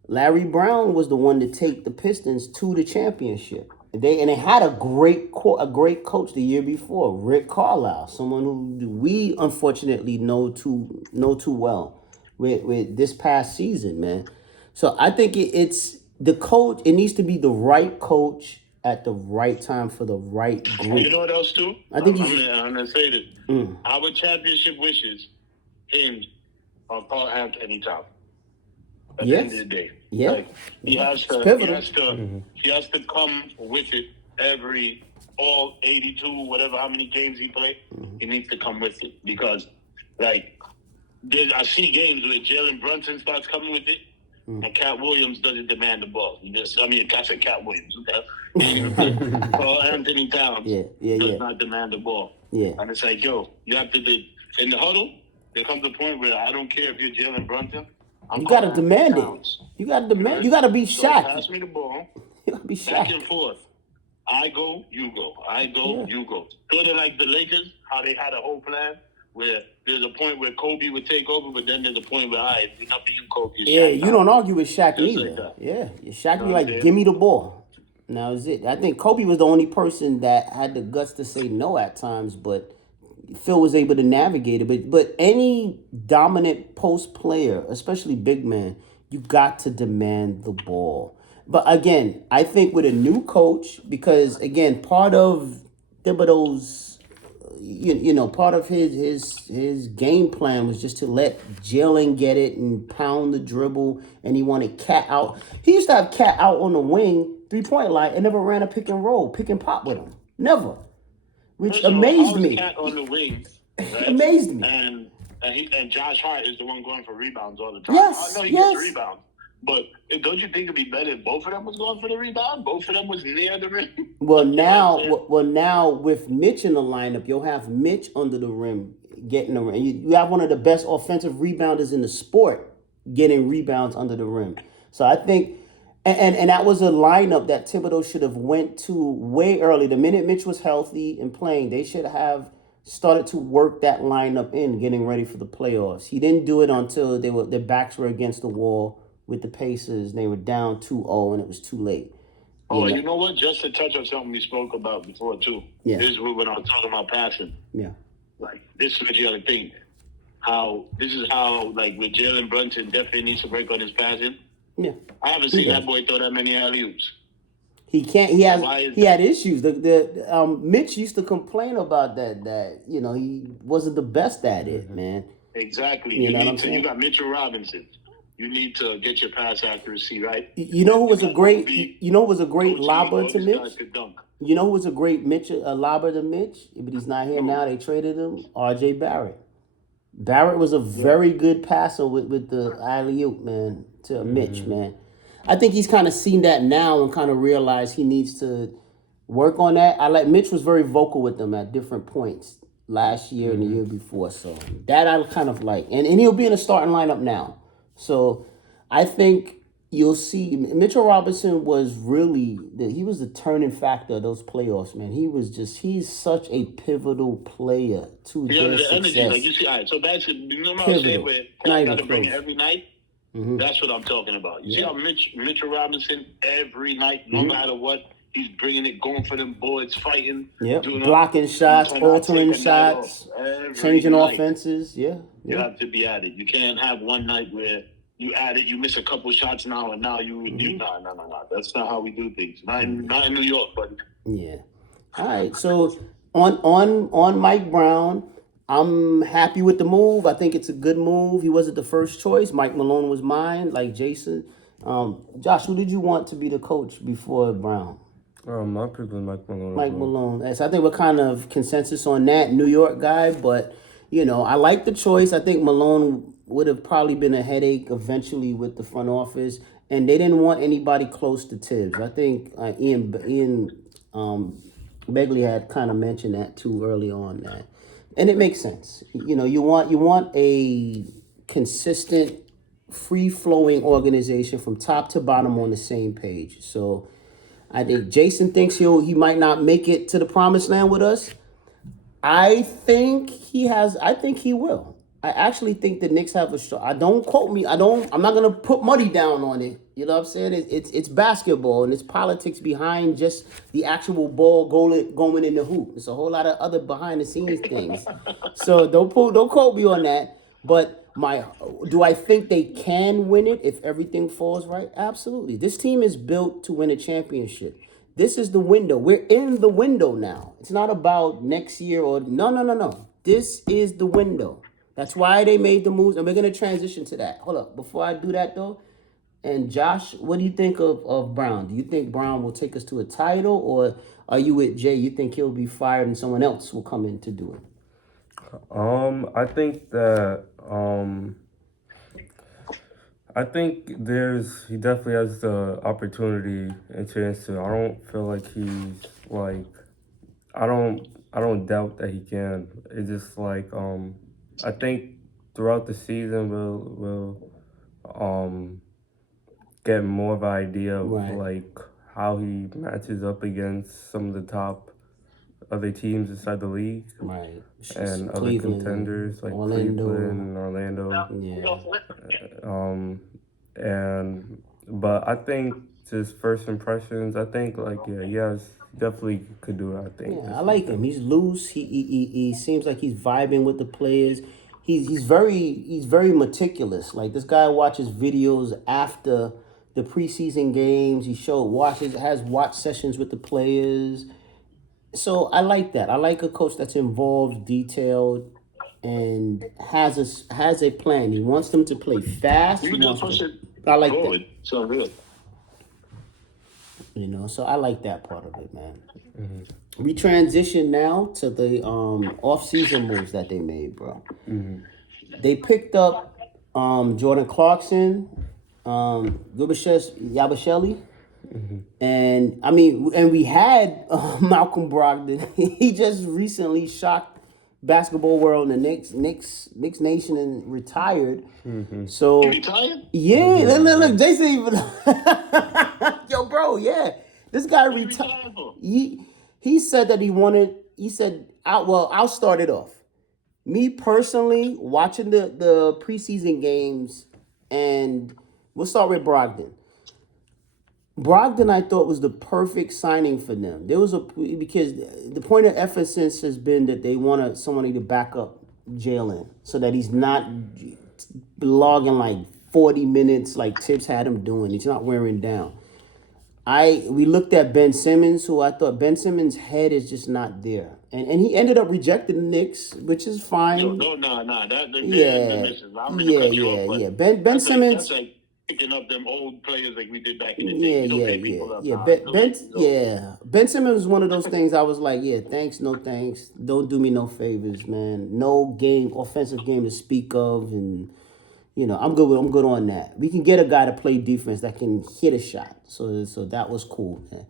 Larry Brown was the one to take the Pistons to the championship. They had a great coach the year before, Rick Carlisle, someone who we unfortunately know too well with this past season, man. So I think it's the coach. It needs to be the right coach at the right time for the right group. You know what else too? I think I'm gonna say this. Our championship wishes hinge on Carl Anthony Towns. At the end of the day, like, he has to come with it all 82, whatever, how many games he played. He needs to come with it because, like, I see games where Jalen Brunson starts coming with it, and Cat Williams doesn't demand the ball. I said Cat Williams. Okay? Or Anthony Towns does not demand the ball. Yeah. And it's like, yo, you have to do in the huddle. There comes a point where I don't care if you're Jalen Brunson. You gotta demand it. You gotta demand. You gotta be Shaq. Pass me the ball. You gotta be Shaq. Back and forth. I go, you go. I go, you go. Sort of like the Lakers, how they had a whole plan where there's a point where Kobe would take over, but then there's a point where it's enough of you, Kobe. You don't argue with Shaq just either. Shaq be like, give me the ball. Now is it. I think Kobe was the only person that had the guts to say no at times, but Phil was able to navigate it. But any dominant post player, especially big man, you got to demand the ball. But again, I think with a new coach, because again, part of Thibodeau's, part of his game plan was just to let Jalen get it and pound the dribble, and he wanted Cat out. He used to have Cat out on the wing, 3-point line, and never ran a pick and roll, pick and pop with him. Never. Which amazed me. Cat on the wing. Right? Amazed me. And Josh Hart is the one going for rebounds all the time. Yes, I know he gets rebounds. But don't you think it'd be better if both of them was going for the rebound? Both of them was near the rim? Well, now with Mitch in the lineup, you'll have Mitch under the rim getting the rim. You have one of the best offensive rebounders in the sport getting rebounds under the rim. So I think, and that was a lineup that Thibodeau should have went to way early. The minute Mitch was healthy and playing, they should have started to work that lineup in, getting ready for the playoffs. He didn't do it until their backs were against the wall with the Pacers. They were down 2-0 and it was too late. You know what? Just to touch on something we spoke about before too. Yeah. This is when I was talking about passing. Yeah. Like this is what you gotta think. This is how like with Jalen Brunson definitely needs to work on his passing. Yeah. I haven't seen that boy throw that many alley-oops. He can't. He had issues. Mitch used to complain about that. He wasn't the best at it, man. Exactly. You got Mitchell Robinson. You need to get your pass accuracy right. You know who was a great lobber to Mitch? You know who was a great lobber to Mitch? But he's not here now. They traded him. R.J. Barrett. Barrett was a very good passer with the alley-oop, man, to Mitch, man. I think he's kind of seen that now and kind of realized he needs to work on that. Mitch was very vocal with them at different points last year and the year before. So that I kind of like. And he'll be in a starting lineup now. So I think you'll see Mitchell Robinson was he was the turning factor of those playoffs, man. He's such a pivotal player to their the success. energy, like you see, all right, so that's you know what I'm saying where I got to bring it every night? That's what I'm talking about. You see how Mitchell Robinson every night, no matter what, he's bringing it, going for them boards, fighting, blocking shots, altering shots, changing offenses. You have to be at it. You can't have one night where you add it, you miss a couple shots now, and now you no. That's not how we do things. Not in New York, buddy. Yeah. All right. So on Mike Brown, I'm happy with the move. I think it's a good move. He wasn't the first choice. Mike Malone was mine, like Jason. Josh, who did you want to be the coach before Brown? My pick was Mike Malone. Mike Malone. So I think we're kind of consensus on that. New York guy, but, I like the choice. I think Malone would have probably been a headache eventually with the front office, and they didn't want anybody close to Tibbs. I think Ian Begley had kind of mentioned that too early on that. And it makes sense. You want a consistent, free-flowing organization from top to bottom on the same page. So I think Jason thinks he might not make it to the promised land with us. I think he will. I actually think the Knicks have a shot. Don't quote me. I'm not gonna put money down on it. You know what I'm saying? It's basketball and it's politics behind just the actual ball going in the hoop. It's a whole lot of other behind the scenes things. So don't quote me on that. But do I think they can win it if everything falls right? Absolutely. This team is built to win a championship. This is the window. We're in the window now. It's not about next year or no. This is the window. That's why they made the moves, and we're going to transition to that. Hold up. Before I do that, though, and Josh, what do you think of Brown? Do you think Brown will take us to a title, or are you with Jay? You think he'll be fired and someone else will come in to do it? I think that he definitely has the opportunity and chance to. I don't feel like he's like I don't doubt that he can. It's just like I think throughout the season we'll get more of an idea of like how he matches up against some of the top other teams inside the league, right? And other Cleveland, contenders like Orlando. Cleveland, Orlando. But I think just first impressions, I think like definitely could do it. I think. Yeah, I like him. He's loose. He seems like he's vibing with the players. He's very meticulous. Like this guy watches videos after the preseason games. He has watch sessions with the players. So I like that. I like a coach that's involved, detailed, and has a plan. He wants them to play fast. I like that. So real. So I like that part of it, man. Mm-hmm. We transition now to the offseason moves that they made, bro. Mm-hmm. They picked up Jordan Clarkson, Yabasheli. Mm-hmm. And we had Malcolm Brogdon. He just recently shocked basketball world and the Knicks Nation and retired. Mm-hmm. So he retired? Yeah, mm-hmm. look, Jason even yo, bro, yeah. This guy retired. He said that I'll start it off. Me personally, watching the preseason games, and we'll start with Brogdon. Brogdon, I thought, was the perfect signing for them. Because the point of emphasis has been that they wanted somebody to back up Jalen so that he's not logging like 40 minutes like Tibbs had him doing. He's not wearing down. We looked at Ben Simmons, who I thought Ben Simmons' head is just not there. And he ended up rejecting the Knicks, which is fine. No. Ben Simmons. That's like picking up them old players like we did back in the day. Ben Simmons was one of those things I was like, thanks, no thanks. Don't do me no favors, man. No offensive game to speak of, and I'm good on that. We can get a guy to play defense that can hit a shot. So that was cool, man.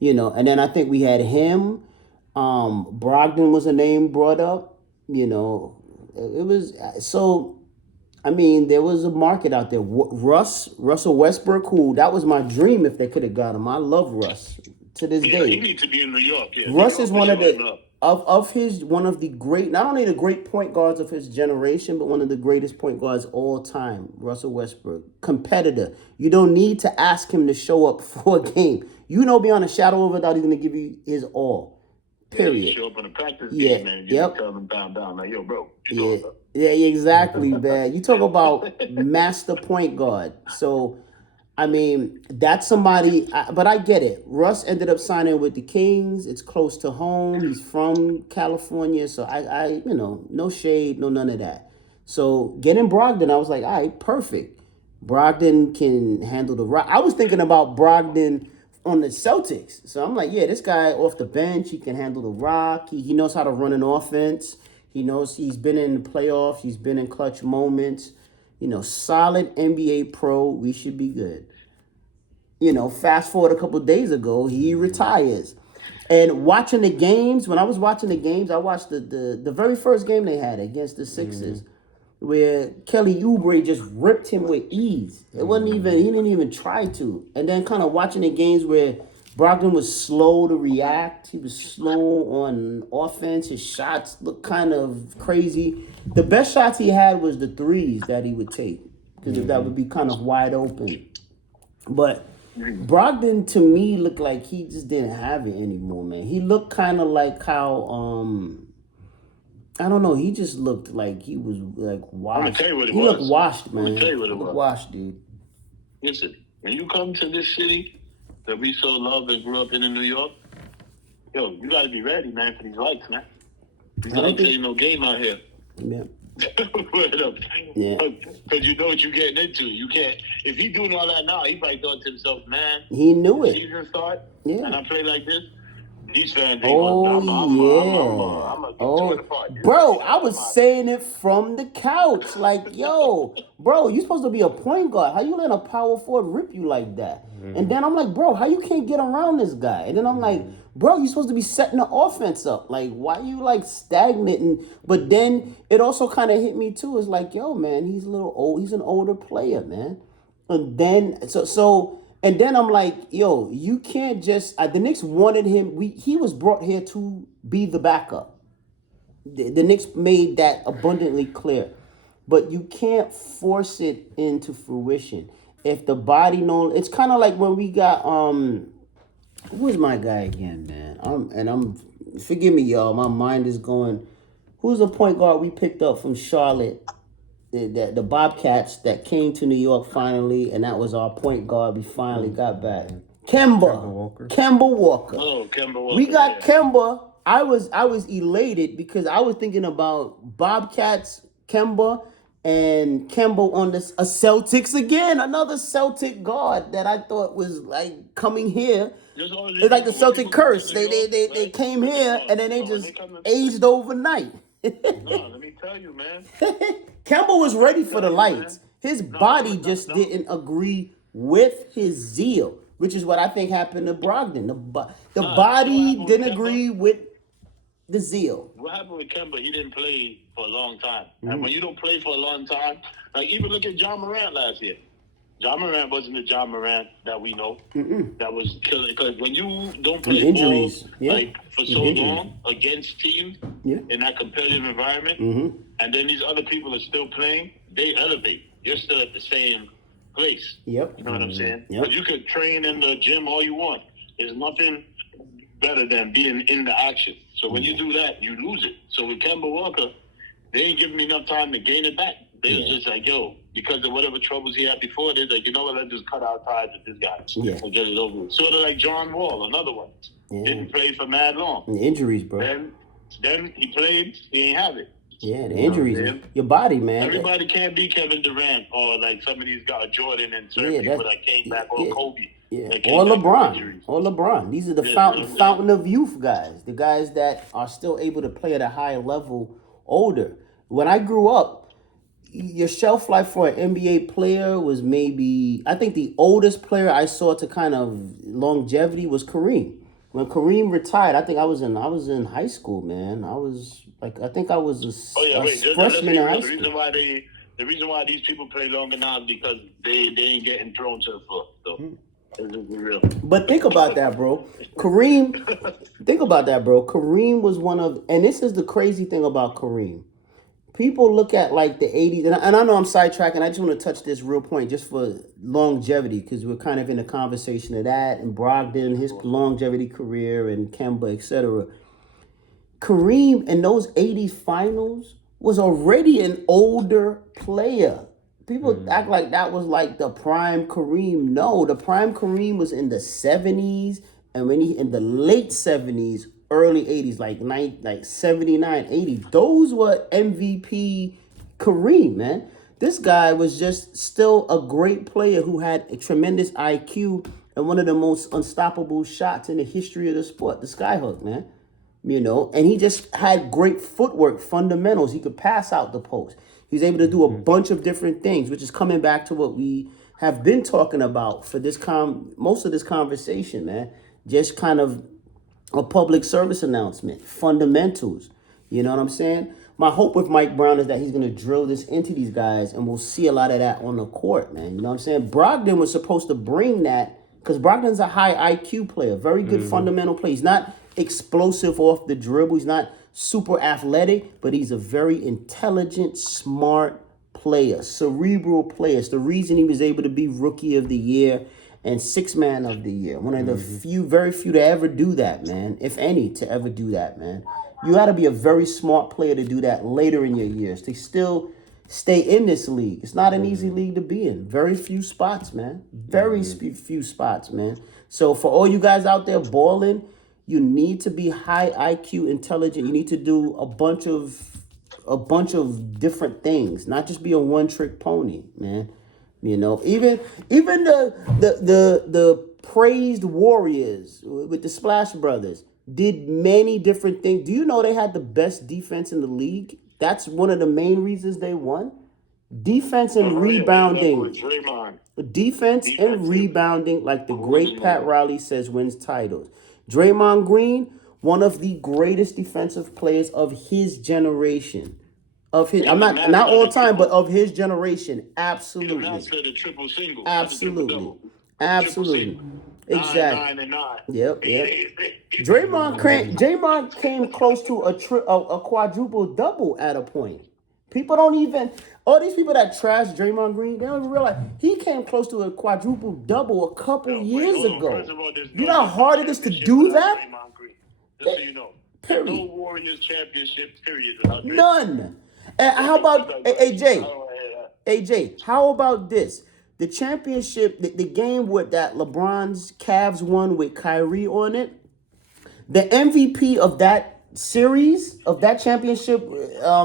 And then I think we had him. Brogdon was a name brought up. It was so. There was a market out there. Russell Westbrook, who that was my dream if they could have got him. I love Russ to this day. He needs to be in New York. Yeah. Russ is one of the great, not only the great point guards of his generation, but one of the greatest point guards all time. Russell Westbrook, competitor. You don't need to ask him to show up for a game. Beyond a shadow of a doubt, he's going to give you his all. Period. Yeah, show up on the practice game, man. You tell them down. Like, yo, bro. Yeah, exactly, man. You talk about master point guard. So, that's somebody, but I get it. Russ ended up signing with the Kings. It's close to home. He's from California. So, I no shade, no none of that. So, getting Brogdon, I was like, all right, perfect. Brogdon can handle the rock. I was thinking about Brogdon on the Celtics. So I'm like, this guy off the bench, he can handle the rock. He knows how to run an offense. He knows he's been in the playoffs. He's been in clutch moments. Solid NBA pro. We should be good. Fast forward a couple of days ago, he retires. And watching the games, when I was watching the games, I watched the very first game they had against the Sixers, where Kelly Oubre just ripped him with ease. He didn't even try to. And then kind of watching the games where Brogdon was slow to react. He was slow on offense. His shots looked kind of crazy. The best shots he had was the threes that he would take, because that would be kind of wide open. But Brogdon, to me, looked like he just didn't have it anymore, man. He looked kind of like how, I don't know. He just looked like he was like washed. I'm gonna tell you what it was. He looked washed, man. I'm gonna tell you what it was. Washed, dude. Listen, when you come to this city that we so love and grew up in New York, you gotta be ready, man, for these lights, man. These lights ain't no game out here. Yeah. Yeah. Because you know what you're getting into. You can't. If he's doing all that now, he probably thought to himself, man. He knew it. Season start. Yeah. And I play like this. These fans, I'm a guard. Bro, I was saying it from the couch. Like, yo, bro, you supposed to be a point guard. How you let a power forward rip you like that? And then I'm like, bro, how you can't get around this guy? And then I'm like, bro, you supposed to be setting the offense up. Like, why you like stagnant? But then it also kind of hit me too. It's like, yo, man, he's a little old. He's an older player, man. And then and then I'm like, yo, you can't just. The Knicks wanted him. He was brought here to be the backup. The Knicks made that abundantly clear, but you can't force it into fruition. If the body knows, it's kind of like when we got who was my guy again, man? I'm forgive me, y'all. My mind is going. Who's the point guard we picked up from Charlotte? The Bobcats that came to New York finally, and that was our point guard. We finally got back. Kemba Walker. Oh, Kemba Walker. We got Kemba. I was elated because I was thinking about Bobcats, Kemba, and Kemba on a Celtics again. Another Celtic guard that I thought was like coming here. It's like the Celtic curse. They came here and then they just aged overnight. No, let me tell you, man. Kemba was ready for the lights. His body just didn't agree with his zeal, which is what I think happened to Brogdon. The body didn't agree with the zeal. What happened with Kemba? He didn't play for a long time. And when you don't play for a long time, like even look at John Morant last year. John Morant wasn't the John Morant that we know. That was killing. Because when you don't play injuries, ball like for so long against teams in that competitive environment, and then these other people are still playing, they elevate. You're still at the same place. Yep. You know what I'm saying? Yep. But you could train in the gym all you want. There's nothing better than being in the action. So when you do that, you lose it. So with Kemba Walker, they ain't giving me enough time to gain it back. They was just like, yo, because of whatever troubles he had before, they're like, you know what, let's just cut our ties with this guy and get it over with. Sort of like John Wall, another one. Didn't play for mad long. The injuries, bro. Then he played, he ain't have it. Yeah, the injuries. Your body, man. Everybody can't be Kevin Durant or like some of these guys, Jordan and certain people that came back, or Kobe. Yeah, or LeBron. These are the fountain of youth guys. The guys that are still able to play at a high level older. When I grew up, your shelf life for an NBA player was maybe, I think the oldest player I saw to kind of longevity was Kareem. When Kareem retired, I think I was in high school, man. I think I was a freshman in high school. The reason why these people play longer now is because they ain't getting thrown to the floor. So real. But think about that, bro. Kareem was one of, and this is the crazy thing about Kareem. People look at like the 80s, and I know I'm sidetracking. I just want to touch this real point just for longevity, because we're kind of in a conversation of that, and Brogdon, his longevity career, and Kemba, etc. Kareem in those 80s finals was already an older player. People act like that was like the prime Kareem. No, the prime Kareem was in the 70s, and when he in the late 70s, early 80s, like 79, 80. Those were MVP Kareem, man. This guy was just still a great player who had a tremendous IQ and one of the most unstoppable shots in the history of the sport, the skyhook, man. You know, and he just had great footwork, fundamentals. He could pass out the post. He's able to do a bunch of different things, which is coming back to what we have been talking about for this most of this conversation, man. Just kind of a public service announcement, fundamentals. You know what I'm saying? My hope with Mike Brown is that he's going to drill this into these guys, and we'll see a lot of that on the court, man. You know what I'm saying? Brogdon was supposed to bring that, because Brogdon's a high IQ player, very good fundamental player. He's not explosive off the dribble. He's not super athletic, but he's a very intelligent, smart player, cerebral player. It's the reason he was able to be Rookie of the Year and Sixth Man of the Year. One of the very few to ever do that, man. If any, to ever do that, man. You got to be a very smart player to do that later in your years, to still stay in this league. It's not an easy league to be in. Very few spots, man. Very few spots, man. So for all you guys out there balling, you need to be high IQ, intelligent. You need to do a bunch of different things, not just be a one-trick pony, man. You know, even the praised Warriors with the Splash Brothers, did many different things. Do you know they had the best defense in the league? That's one of the main reasons they won. Defense and rebounding. Defense and rebounding, like the great Pat Riley says, wins titles. Draymond Green, one of the greatest defensive players of his generation. I'm not all time, but of his generation. Absolutely. Absolutely. Exactly. Yep. Draymond came close to a quadruple double at a point. People don't even, all these people that trash Draymond Green, they don't even realize he came close to a quadruple double a couple years ago. You know how hard it is to do that? Just so you know. Period. No Warriors championship, period. None. And how about AJ? How about this? The championship, the game with that LeBron's Cavs won with Kyrie on it. The MVP of that series, of that championship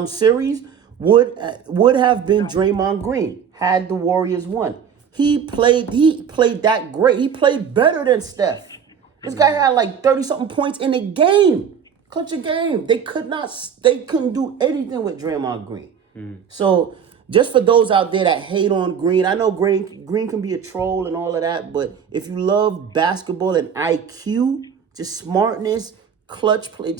series, would have been Draymond Green had the Warriors won. He played that great. He played better than Steph. This guy had like 30-something points in a game. Clutch a game. They couldn't do anything with Draymond Green. So just for those out there that hate on Green, I know Green can be a troll and all of that, but if you love basketball and IQ, just smartness, clutch play,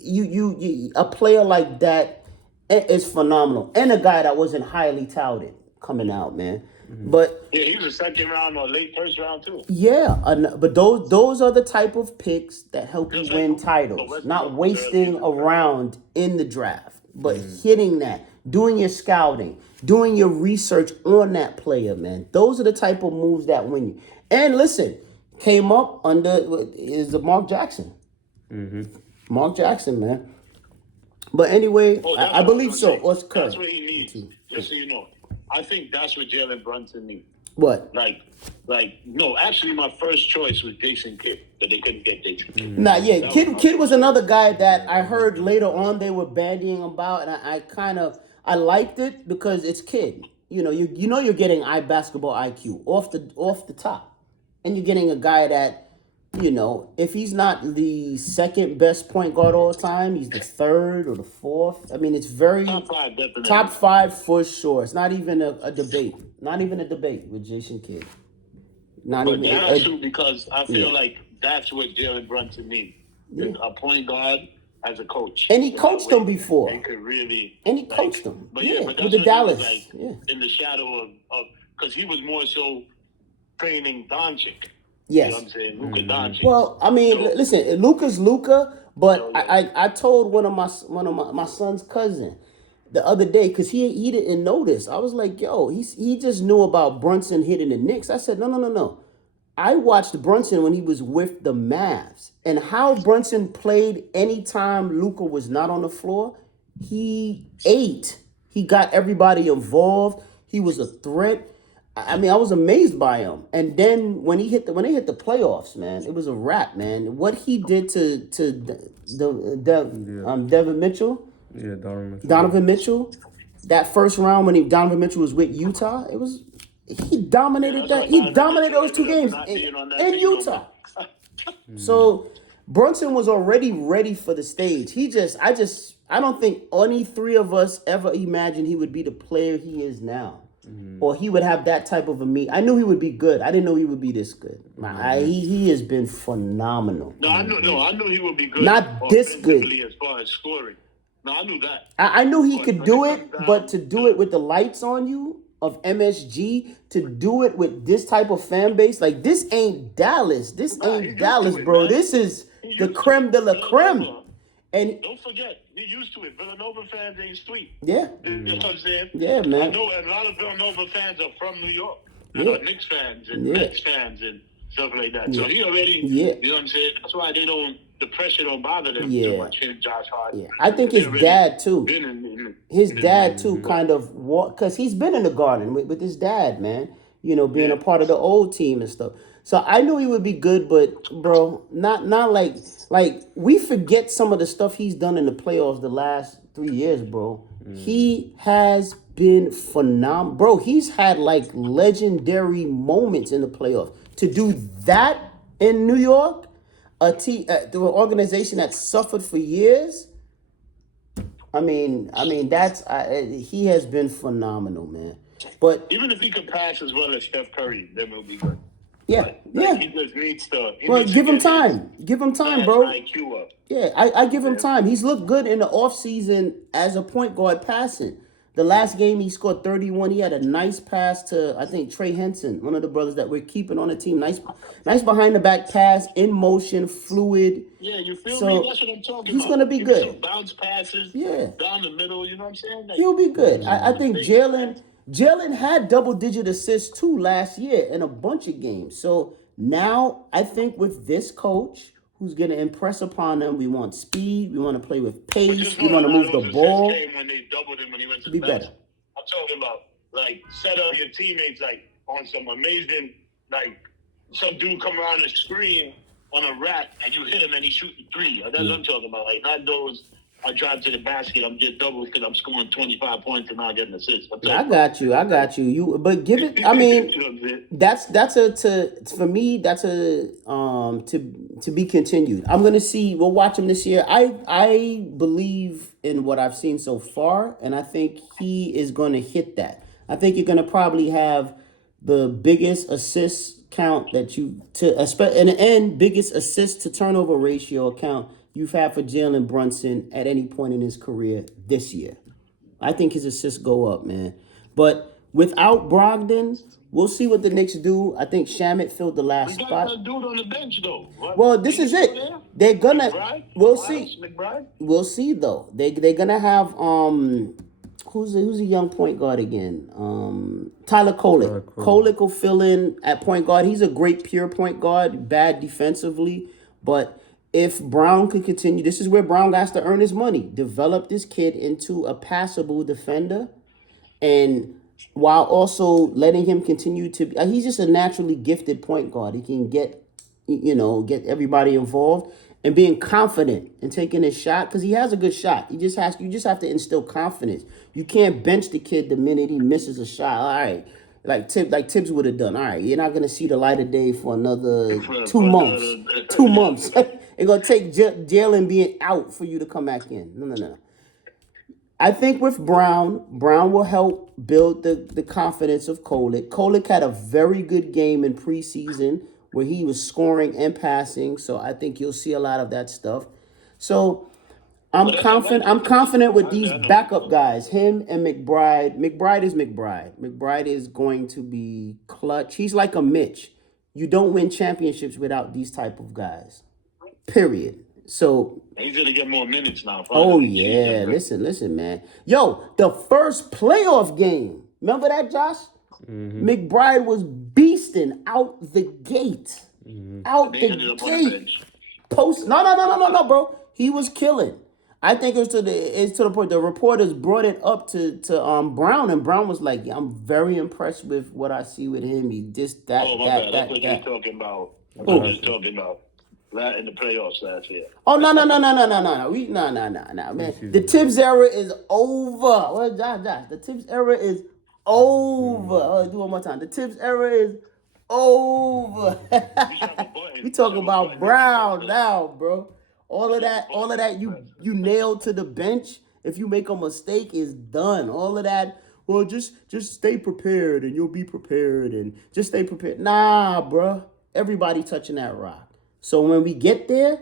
you a player like that is phenomenal. And a guy that wasn't highly touted coming out, man. But yeah, he was a second round or late first round too. Yeah, but those are the type of picks that help you win titles. Not wasting around in the draft, but hitting that, doing your scouting, doing your research on that player, man. Those are the type of moves that win you. And listen, came up under is the Mark Jackson. Mark Jackson, man. But anyway, I believe so. That's what he needs. Just so you know. I think that's what Jalen Brunson needs. What? No, actually my first choice was Jason Kidd, but they couldn't get Jason Kidd. Kidd was another guy that I heard later on they were bandying about, and I liked it because it's Kidd. You know you're getting basketball IQ off the top. And you're getting a guy that, if he's not the second best point guard all time, he's the third or the fourth. I mean, it's very top five for sure. It's not even a debate. Not even a debate with Jason Kidd. Because I feel like that's what Jalen Brunson needs. A point guard as a coach. And he coached them before. They could really. And he coached them. But with the Dallas. In the shadow of because he was more so training Doncic. Yes. You know what I'm saying? Luka Doncic. Well, I mean, listen, Luka's Luka, but I told one of my son's cousin the other day, because he didn't know this. I was like, yo, he just knew about Brunson hitting the Knicks. I said, no. I watched Brunson when he was with the Mavs, and how Brunson played anytime Luka was not on the floor. He ate. He got everybody involved. He was a threat. I mean, I was amazed by him. And then when they hit the playoffs, man, it was a wrap, man. What he did to Devin Mitchell. Yeah, Donovan Mitchell. That first round when Donovan Mitchell was with Utah, he dominated that. He dominated those two games in Utah. So Brunson was already ready for the stage. I don't think any three of us ever imagined he would be the player he is now. Or he would have that type of a meet. I knew he would be good. I didn't know he would be this good. He has been phenomenal. I knew he would be good. Not this good. As far as scoring. No, I knew that. I knew he could do it, but to do it with the lights on you of MSG, to do it with this type of fan base, like this ain't Dallas. This ain't Dallas, bro. Man. This is the creme de la creme. And don't forget, you're used to it. Villanova fans ain't sweet. Yeah. You know what I'm saying? Yeah, man. I know a lot of Villanova fans are from New York. Are Knicks fans and Mets fans and stuff like that. So he already, you know what I'm saying? That's why the pressure don't bother them too much. Him, Josh Hart. Yeah. I think his dad, too. His dad, too, kind of, because he's been in the Garden with his dad, man. Being a part of the old team and stuff. So I knew he would be good, but bro, not like we forget some of the stuff he's done in the playoffs the last 3 years, bro. He has been phenomenal. Bro, he's had like legendary moments in the playoffs. To do that in New York the organization that suffered for years. I mean, he has been phenomenal, man. But even if he could pass as well as Steph Curry, then we'll be good. Yeah, yeah. He just needs to. Well, give him time. Give him time, bro. IQ up. Yeah, I give him time. He's looked good in the offseason as a point guard passing. The last game he scored 31. He had a nice pass to, I think, Trey Henson, one of the brothers that we're keeping on the team. Nice behind the back pass, in motion, fluid. Yeah, you feel me? That's what I'm talking he's about. Gonna be good. Some bounce passes. Yeah. Down the middle. You know what I'm saying? Like, he'll be good. I think Jalen had double-digit assists too last year in a bunch of games. So now I think with this coach who's going to impress upon them, we want speed, we want to play with pace, we want to move the ball. When they doubled him when he went to be the bench. better. I'm talking about like set up your teammates like on some amazing like some dude come around the screen on a rack and you hit him and he shoots the three. That's what I'm talking about. Like not those. I drive to the basket. I'm getting doubles because I'm scoring 25 points and not getting assists. I got you. But give it. I mean, that's for me. That's a to be continued. I'm gonna see. We'll watch him this year. I believe in what I've seen so far, and I think he is gonna hit that. I think you're gonna probably have the biggest assist count that and biggest assist to turnover ratio count you've had for Jalen Brunson at any point in his career this year. I think his assists go up, man. But without Brogdon, we'll see what the Knicks do. I think Shamet filled the last spot. We got a dude on the bench, though. Well, this is it. They're gonna. We'll see. We'll see, though. They're gonna have who's a young point guard again? Tyler Kolek. Kolek will fill in at point guard. He's a great pure point guard, bad defensively, but if Brown could continue, this is where Brown has to earn his money. Develop this kid into a passable defender, and while also letting him continue to be, he's just a naturally gifted point guard. He can get everybody involved and being confident and taking his shot because he has a good shot. You just have to instill confidence. You can't bench the kid the minute he misses a shot. All right. Like Tibbs would have done. All right, you're not going to see the light of day for another 2 months. 2 months. It's going to take Jalen being out for you to come back in. No. I think with Brown will help build the confidence of Kolek. Kolek had a very good game in preseason where he was scoring and passing, so I think you'll see a lot of that stuff. So I'm confident with these backup guys, him and McBride. McBride is McBride. McBride is going to be clutch. He's like a Mitch. You don't win championships without these type of guys. Period. So he's gonna get more minutes now. Oh yeah, listen, man. Yo, the first playoff game. Remember that, Josh? Mm-hmm. McBride was beasting out the gate. Mm-hmm. Out the gate. No, bro. He was killing. I think it's to the point the reporters brought it up to Brown, and Brown was like, yeah, I'm very impressed with what I see with him. He just that. That's what you're talking about. That's what you're talking about. In the playoffs last year. Oh no! No, man. The Tibbs era is over. Well, Josh, the Tibbs era is over. Do one more time. The Tibbs era is over. We talking about Brown now, bro. All of that you nailed to the bench. If you make a mistake, is done. All of that. Well, just stay prepared and you'll be prepared and just stay prepared. Nah, bro. Everybody touching that rock. So when we get there,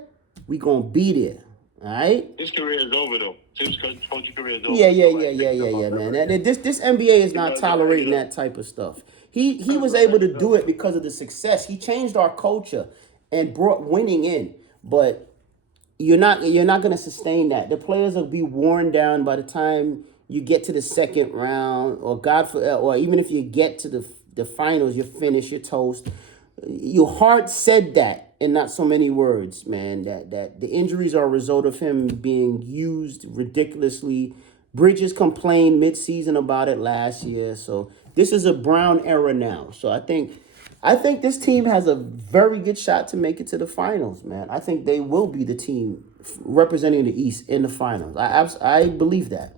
we gonna be there. All right. His career is over though. His coaching career is over. Yeah, man. This NBA is not tolerating that type of stuff. He was able to do it because of the success. He changed our culture and brought winning in. But you're not gonna sustain that. The players will be worn down by the time you get to the second round, or even if you get to the finals, you finish your toast. Your heart said that. In not so many words, man, that the injuries are a result of him being used ridiculously. Bridges complained mid-season about it last year. So this is a Brown era now. So I think this team has a very good shot to make it to the finals, man. I think they will be the team representing the East in the finals. I believe that.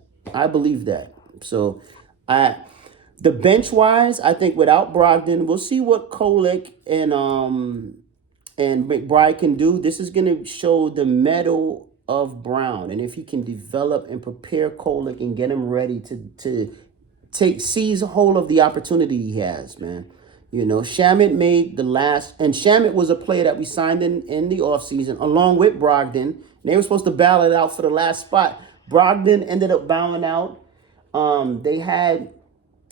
So the bench-wise, I think without Brogdon, we'll see what Kolek and McBride can do, this is going to show the mettle of Brown. And if he can develop and prepare Kolek and get him ready to seize hold of the opportunity he has, man. You know, Shamet made the last, and Shamet was a player that we signed in the offseason along with Brogdon. And they were supposed to battle it out for the last spot. Brogdon ended up bowing out. They had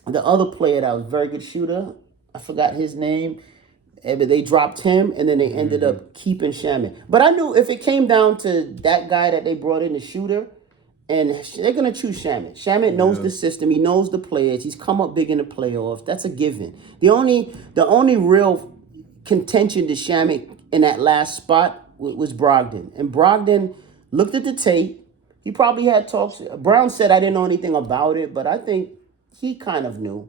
the other player that was a very good shooter. I forgot his name. But they dropped him, and then they ended up keeping Shamet. But I knew if it came down to that guy that they brought in, the shooter, and they're going to choose Shamet. Shamet knows the system. He knows the players. He's come up big in the playoffs. That's a given. The only real contention to Shamet in that last spot was Brogdon. And Brogdon looked at the tape. He probably had talks. Brown said, I didn't know anything about it, but I think he kind of knew.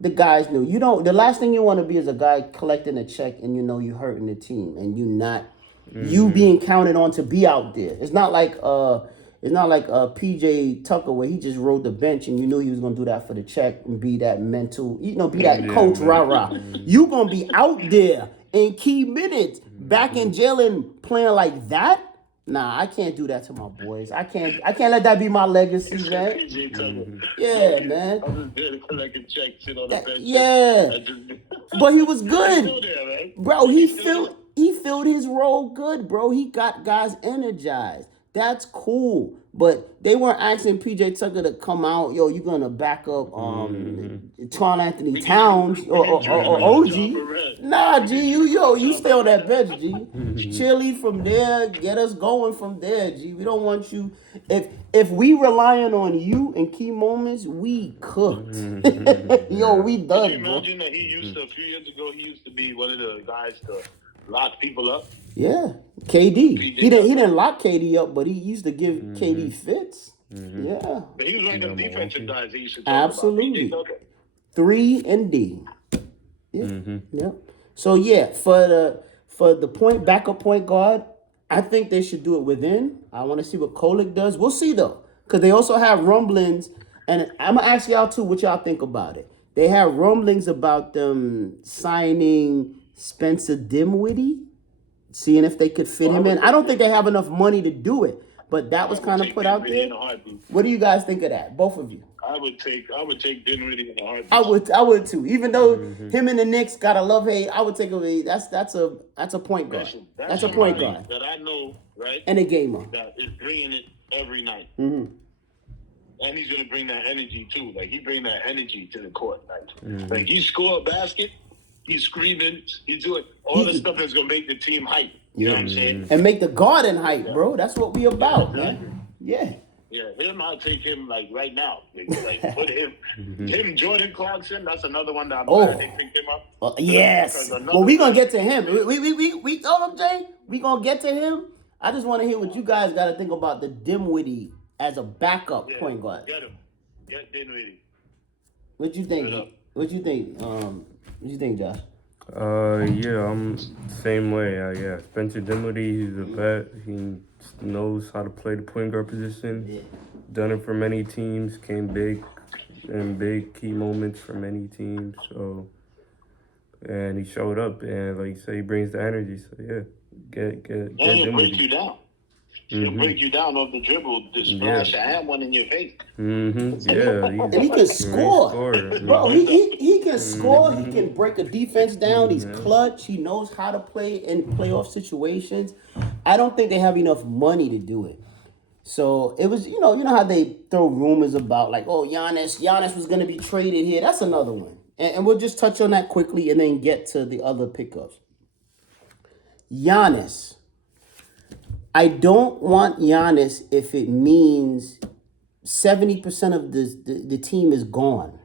The guys knew. The last thing you want to be is a guy collecting a check and you know you're hurting the team and you not you being counted on to be out there. It's not like PJ Tucker where he just rode the bench and you knew he was gonna do that for the check and be that mental, be that coach rah-rah. You gonna be out there in key minutes, back in jail and playing like that. Nah, I can't do that to my boys. I can't let that be my legacy, man. Yeah, man. I was there to collect a check, sit on the bench. Yeah. But he was good. Bro, he filled his role good, bro. He got guys energized. That's cool. But they weren't asking PJ Tucker to come out, you're gonna back up Tron Anthony Towns or OG. Nah, G, you stay on that bench, G. Chili from there, get us going from there, G. We don't want you. If we relying on you in key moments, we cooked. We done, Can you imagine that a few years ago, he used to be one of the guys to lock people up? Yeah, KD. He didn't lock KD up, but he used to give KD fits. Yeah. But he was one of them defensive guys he used to talk Absolutely. about. 3 and D. Yeah. Yeah. So yeah, for the backup point guard, I think they should do it within. I want to see what Kolek does. We'll see though, because they also have rumblings, and I'm gonna ask y'all too what y'all think about it. They have rumblings about them signing Spencer Dinwiddie, seeing if they could fit him in. I don't think they have enough money to do it, but that was kind of put out there. What do you guys think of that? Both of you. I would take Dinwiddie in a heartbeat. I would too. Even though him and the Knicks got a love-hate, I would take a that's a point guard. Listen, that's a point guard. That I know, right? And a gamer. That is bringing it every night. And he's gonna bring that energy too. Like he bring that energy to the court. Like he score a basket, he's screaming, he's doing all the stuff that's gonna make the team hype. You know what I'm saying? And make the garden hype, bro. That's what we about, man. Yeah. Yeah, I'll take him like right now. Like put him, Jordan Clarkson. That's another one that I'm glad they picked him up. Yes. Well, we gonna get to him. We told him, Jay. We gonna get to him. I just want to hear what you guys got to think about the Dinwiddie as a backup point guard. Get him. Get Dinwiddie. What you think? What you think? What you think, Josh? Yeah, I'm same way. Yeah, Spencer Dinwiddie, he's a vet. He knows how to play the point guard position. Yeah. Done it for many teams. Came big in big key moments for many teams. So, and he showed up, and like you say, he brings the energy. So yeah, get and he'll break you down. He'll break you down off the dribble, the splash, and one in your face. Yeah, and he can score. Bro, he can score. He can break a defense down. He's clutch. He knows how to play in playoff situations. I don't think they have enough money to do it. So it was, you know how they throw rumors about like, oh, Giannis was going to be traded here. That's another one. And we'll just touch on that quickly and then get to the other pickups. Giannis. I don't want Giannis if it means 70% of the team is gone.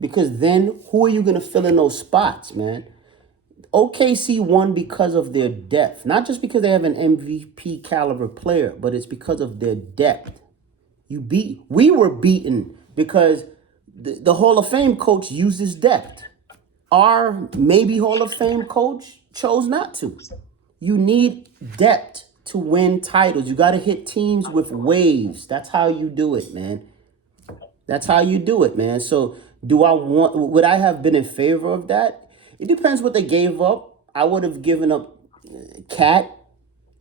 Because then who are you going to fill in those spots, man? OKC won because of their depth. Not just because they have an MVP caliber player, but it's because of their depth. We were beaten because the Hall of Fame coach uses depth. Our maybe Hall of Fame coach chose not to. You need depth to win titles. You got to hit teams with waves. That's how you do it, man. That's how you do it, man. So would I have been in favor of that? It depends what they gave up. I would have given up Cat,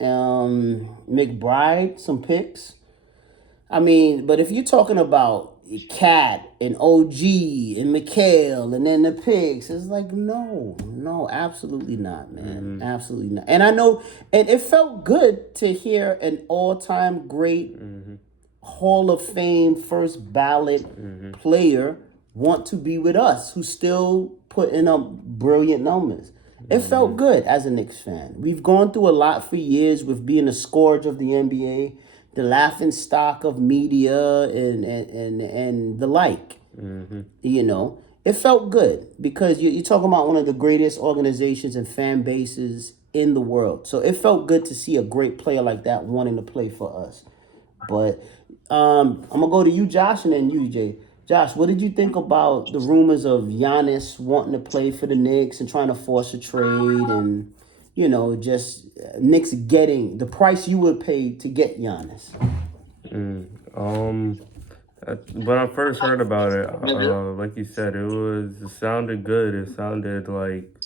McBride, some picks. I mean, but if you're talking about Cat and OG and Mikhail and then the picks, it's like no, absolutely not, man, absolutely not. And I know, and it felt good to hear an all-time great Hall of Fame first ballot player want to be with us, who's still putting up brilliant numbers. It felt good as a Knicks fan. We've gone through a lot for years with being a scourge of the NBA, the laughing stock of media and the like. You know, it felt good because you're talking about one of the greatest organizations and fan bases in the world. So it felt good to see a great player like that wanting to play for us. But I'm gonna go to you, Josh, and then you, Jay. Josh, what did you think about the rumors of Giannis wanting to play for the Knicks and trying to force a trade and, you know, just Knicks getting the price you would pay to get Giannis? When I first heard about it, like you said, it sounded good. It sounded like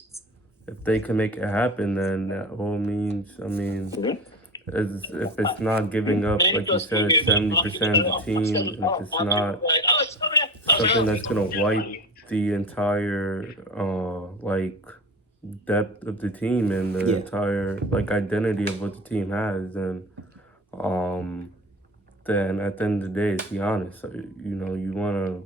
if they can make it happen, then that all means, I mean, if it's not giving up, like you said, 70% of the team, if it's not something that's going to wipe the entire, depth of the team and the entire, identity of what the team has, then at the end of the day, to be honest, you know, you want to,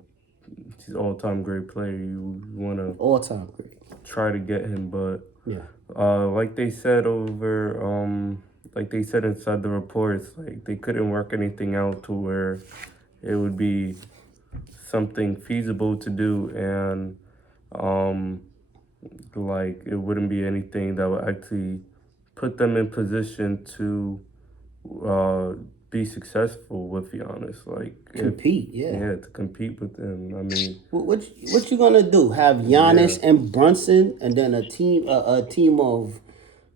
he's an all-time great player. You want to all-time great. Try to get him, but like they said like they said inside the reports, like they couldn't work anything out to where it would be something feasible to do, and it wouldn't be anything that would actually put them in position to be successful with Giannis, compete, to compete with them. I mean, what you gonna do? Have Giannis and Brunson, and then a team of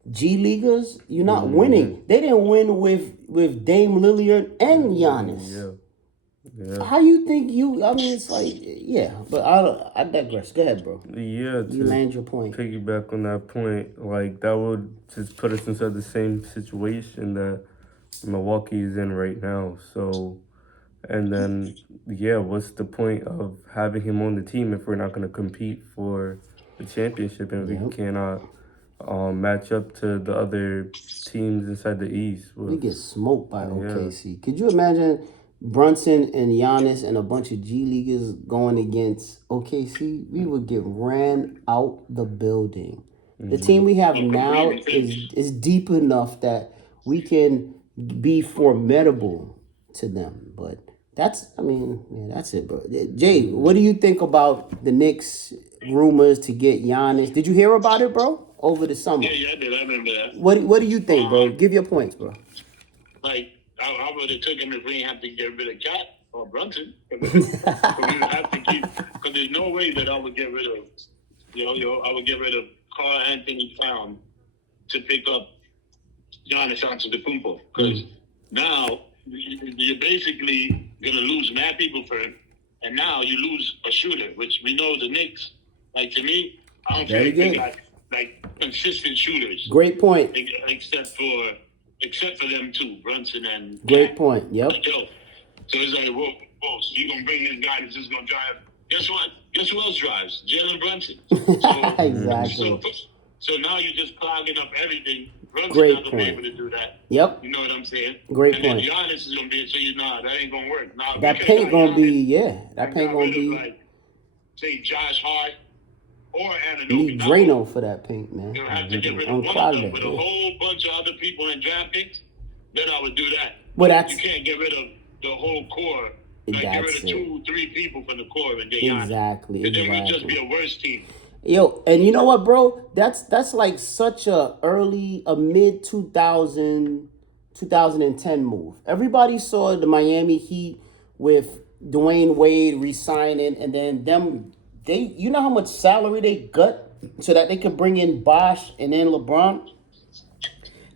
G Leaguers? You're not winning. They didn't win with Dame Lillard and Giannis. Yeah. How you think you? I mean, it's like but I digress. Go ahead, bro. Yeah, you land your point. Piggyback on that point, that would just put us inside the same situation that Milwaukee is in right now. So, and then what's the point of having him on the team if we're not going to compete for the championship and we cannot match up to the other teams inside the East? We get smoked by OKC. Could you imagine Brunson and Giannis and a bunch of G Leaguers going against OKC? We would get ran out the building. The team we have now is deep enough that we can be formidable to them. But that's it, bro. Jay, what do you think about the Knicks rumors to get Giannis? Did you hear about it, bro? Over the summer. Yeah, I did. I remember that. What do you think, bro? Give your points, bro. I would have took him if we didn't have to get rid of Cat or Brunson. We would have to keep, because there's no way that I would get rid of, I would get rid of Karl Anthony Towns to pick up Giannis Antetokounmpo. Because now you're basically going to lose mad people for him, and now you lose a shooter, which we know the Knicks, to me, I don't think they got, consistent shooters. Great point. Except for them two, Brunson and Great point. Yep. So it's like, whoa, so you're gonna bring this guy that's just gonna drive? Guess what? Guess who else drives? Jalen Brunson. So, exactly. So now you're just clogging up everything. Brunson's Great not gonna point. be able to do that. Yep. You know what I'm saying? Great and point. And then Giannis is gonna be, so that ain't gonna work. Now that paint gonna be that paint gonna be. Say Josh Hart. Or you need Drano for that paint, man. You'll have to get rid of one of them with a whole bunch of other people in draft picks. Then I would do that. But you can't get rid of the whole core. Get rid of 2-3 people from the core and get Exactly. And then we'd just be a worse team. Yo, and you know what, bro? That's like such a mid 2010 move. Everybody saw the Miami Heat with Dwayne Wade re-signing, and then them. You know how much salary they got so that they could bring in Bosh and then LeBron?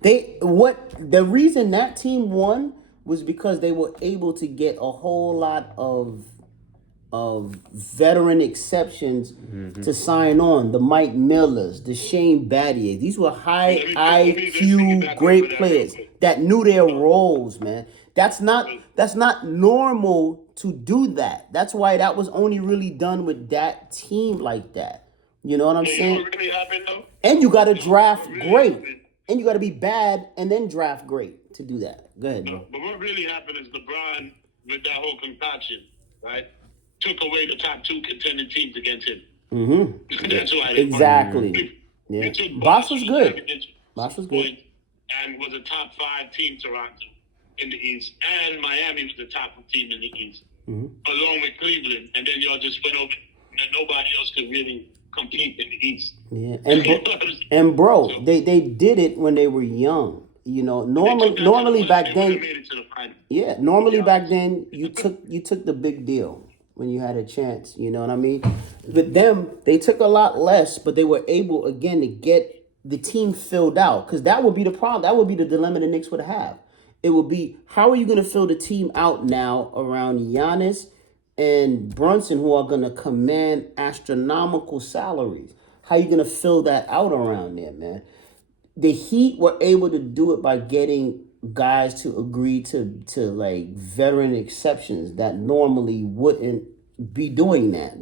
The reason that team won was because they were able to get a whole lot of veteran exceptions to sign on. The Mike Millers, the Shane Battier. These were high IQ, great players that knew their roles, man. That's not normal to do that. That's why that was only really done with that team like that. You know what I'm saying? You know what really happened, though? And you got to draft great. And you got to be bad and then draft great to do that. Go ahead, bro. But what really happened is LeBron, with that whole concoction, right, took away the top 2 contending teams against him. Mm-hmm. That's why. Exactly. Yeah. Boss was good. Boss was good. And was a top 5 team, Toronto, in the East. And Miami was the top team in the East. Along with Cleveland. And then y'all just went over, and nobody else could really compete in the East. Yeah, and bro, they did it when they were young. You know, normally back then. Yeah, normally back then you took the big deal when you had a chance. You know what I mean? With them, they took a lot less, but they were able again to get the team filled out, because that would be the problem. That would be the dilemma the Knicks would have. It would be, how are you going to fill the team out now around Giannis and Brunson, who are going to command astronomical salaries? How are you going to fill that out around there, man? The Heat were able to do it by getting guys to agree to like veteran exceptions that normally wouldn't be doing that.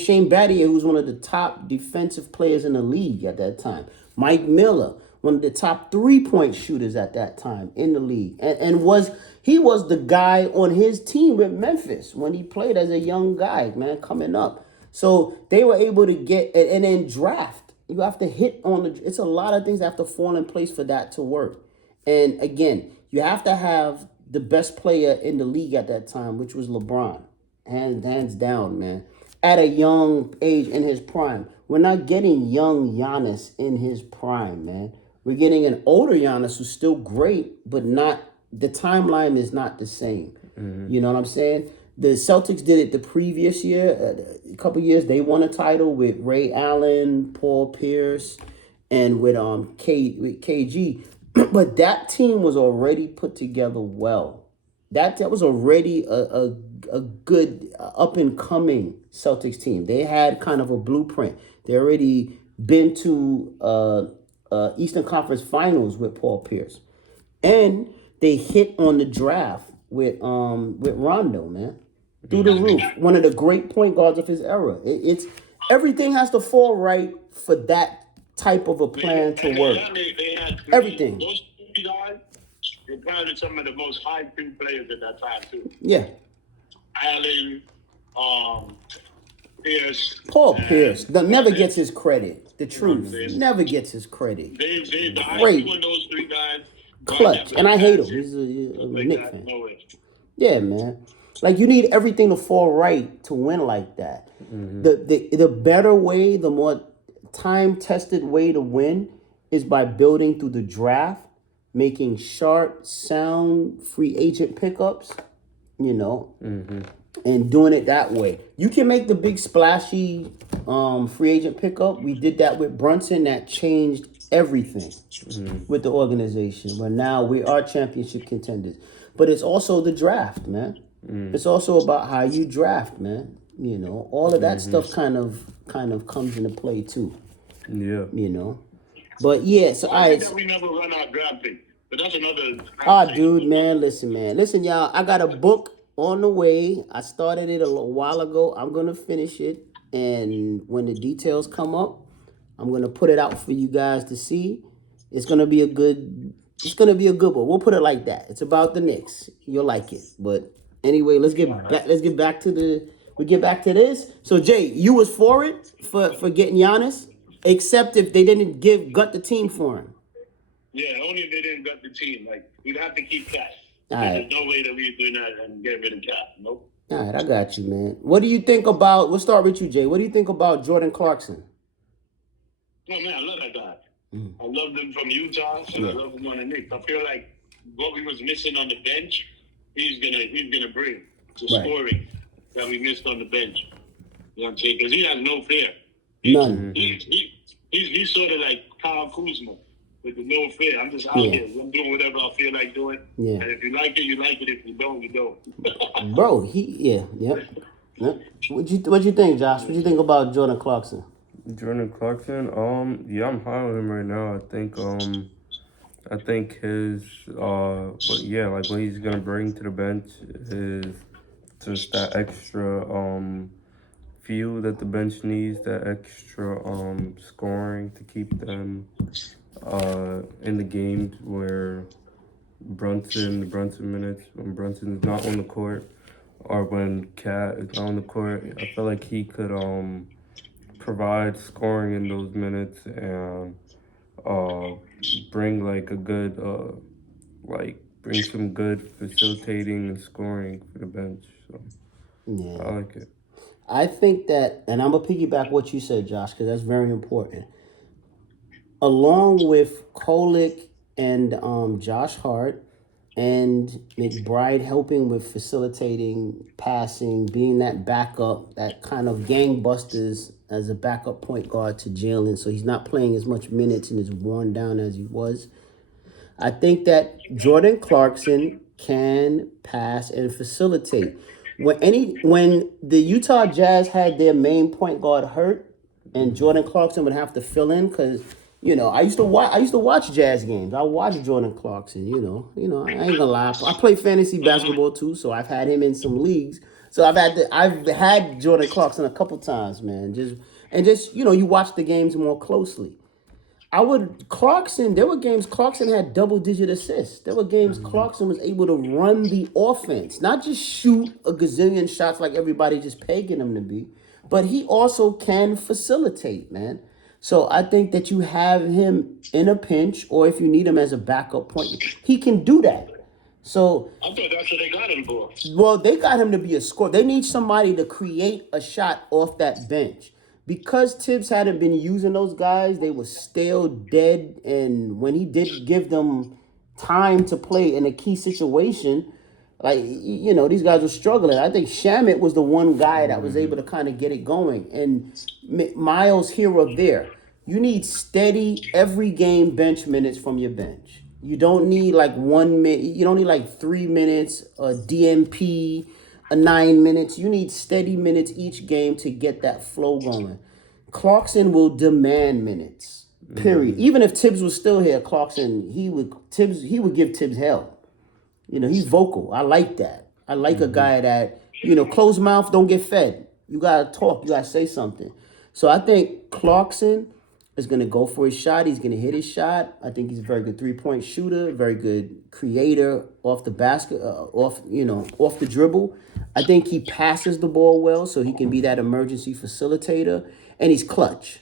Shane Battier, who's one of the top defensive players in the league at that time. Mike Miller, one of the top 3-point shooters at that time in the league. And was the guy on his team with Memphis when he played as a young guy, man, coming up. So they were able to get, and then draft. You have to hit on it's a lot of things that have to fall in place for that to work. And again, you have to have the best player in the league at that time, which was LeBron. Hands down, man. At a young age in his prime. We're not getting young Giannis in his prime, man. We're getting an older Giannis who's still great, but the timeline is not the same. You know what I'm saying? The Celtics did it the previous year, a couple years. They won a title with Ray Allen, Paul Pierce, and with KG. But that team was already put together well. That was already a good up and coming Celtics team. They had kind of a blueprint. They already been to Eastern Conference Finals with Paul Pierce, and they hit on the draft with Rondo, man, through the roof. One of the great point guards of his era. It's everything has to fall right for that type of a plan to work. They had everything. Those 3 guys were probably some of the most high-paid players at that time too. Yeah. Allen, Pierce. Paul Pierce never gets his credit. The truth, never gets his credit. Great. Those 3 guys. Clutch, and I hate him. He's a Knicks fan. Yeah, man. Like, you need everything to fall right to win like that. The better way, the more time-tested way to win is by building through the draft, making sharp, sound free agent pickups, you know, and doing it that way. You can make the big splashy free agent pickup. We did that with Brunson. That changed everything with the organization. But now we are championship contenders. But it's also the draft, man. It's also about how you draft, man. You know, all of that stuff kind of comes into play too. Yeah. You know. But yeah, so we never run out drafting. But that's another dude, man, listen, y'all. I got a book on the way. I started it a little while ago. I'm gonna finish it, and when the details come up, I'm gonna put it out for you guys to see. It's gonna be a good one. We'll put it like that. It's about the Knicks. You'll like it. But anyway, let's get back to this. So Jay, you was for it for getting Giannis, except if they didn't gut the team for him. Yeah, only if they didn't gut the team. Like, we'd have to keep Cat. All right. There's no way that we do that and get rid of Cat. Nope. All right, I got you, man. What do you think about? We'll start with you, Jay. What do you think about Jordan Clarkson? Oh man, I love that guy. I love him from Utah, and I love him on the Knicks. I feel like what we was missing on the bench, he's gonna bring the scoring that we missed on the bench. You know what I'm saying? Because he has no fear. None. He's sort of like Kyle Kuzma with the no fear. I'm just out here. I'm doing whatever I feel like doing. Yeah. And if you like it, you like it. If you don't, you don't. Bro, What you think, Josh? What you think about Jordan Clarkson? Jordan Clarkson, yeah, I'm high on him right now. I think his, but yeah, like what he's gonna bring to the bench is just that extra, fuel that the bench needs, that extra, scoring to keep them, in the games where the Brunson minutes, when Brunson is not on the court, or when Cat is not on the court. I feel like he could, provide scoring in those minutes and uh, bring like a good bring some good facilitating and scoring for the bench. So Yeah. I like it. I think that, and I'm going to piggyback what you said, Josh, because that's very important. Along with Kolick and Josh Hart and McBride helping with facilitating, passing, being that backup, that kind of gangbusters as a backup point guard to Jalen, so he's not playing as much minutes and is worn down as he was. I think that Jordan Clarkson can pass and facilitate. When the Utah Jazz had their main point guard hurt, and Jordan Clarkson would have to fill in because I used to watch Jazz games. I watched Jordan Clarkson. I ain't gonna lie. I play fantasy basketball too, so I've had him in some leagues. So I've had Jordan Clarkson a couple times, man. You watch the games more closely. There were games Clarkson had double-digit assists. There were games Clarkson was able to run the offense, not just shoot a gazillion shots like everybody just pegging him to be, but he also can facilitate, man. So I think that you have him in a pinch, or if you need him as a backup point, he can do that. So I thought that's what they got him for. Well, they got him to be a scorer. They need somebody to create a shot off that bench. Because Tibbs hadn't been using those guys, they were still dead. And when he did give them time to play in a key situation, these guys were struggling. I think Shamet was the one guy that was able to kind of get it going. And Miles here or there. You need steady every game bench minutes from your bench. You don't need like 1 minute. You don't need like 3 minutes, a DMP, 9 minutes. You need steady minutes each game to get that flow going. Clarkson will demand minutes. Period. Even if Tibbs was still here, Clarkson, he would give Tibbs hell. He's vocal. I like that. I like a guy that, closed mouth, don't get fed. You gotta talk, you gotta say something. So I think Clarkson is gonna go for his shot. He's gonna hit his shot. I think he's a very good 3-point shooter, very good creator off the basket, off the dribble. I think he passes the ball well, so he can be that emergency facilitator, and he's clutch.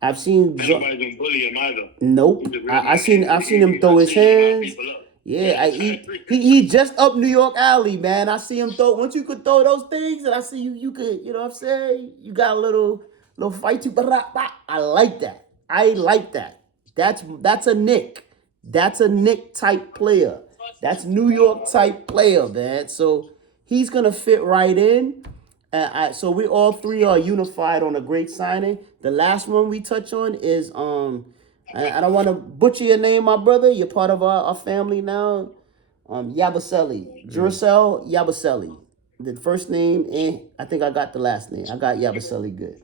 I've seen. Nobody can bully him either. Nope. I've seen him throw his hands. Yeah, he just up New York Alley, man. I see him throw. Once you could throw those things, and I see you could, what I'm saying? You got a little fight to. I like that. That's a Knick. That's a Knick type player. That's New York type player, man. So he's gonna fit right in. So we all three are unified on a great signing. The last one we touch on is I don't want to butcher your name, my brother. You're part of our family now. Yabusele. Jurcell Yabusele. The first name, I think I got the last name. I got Yabusele good.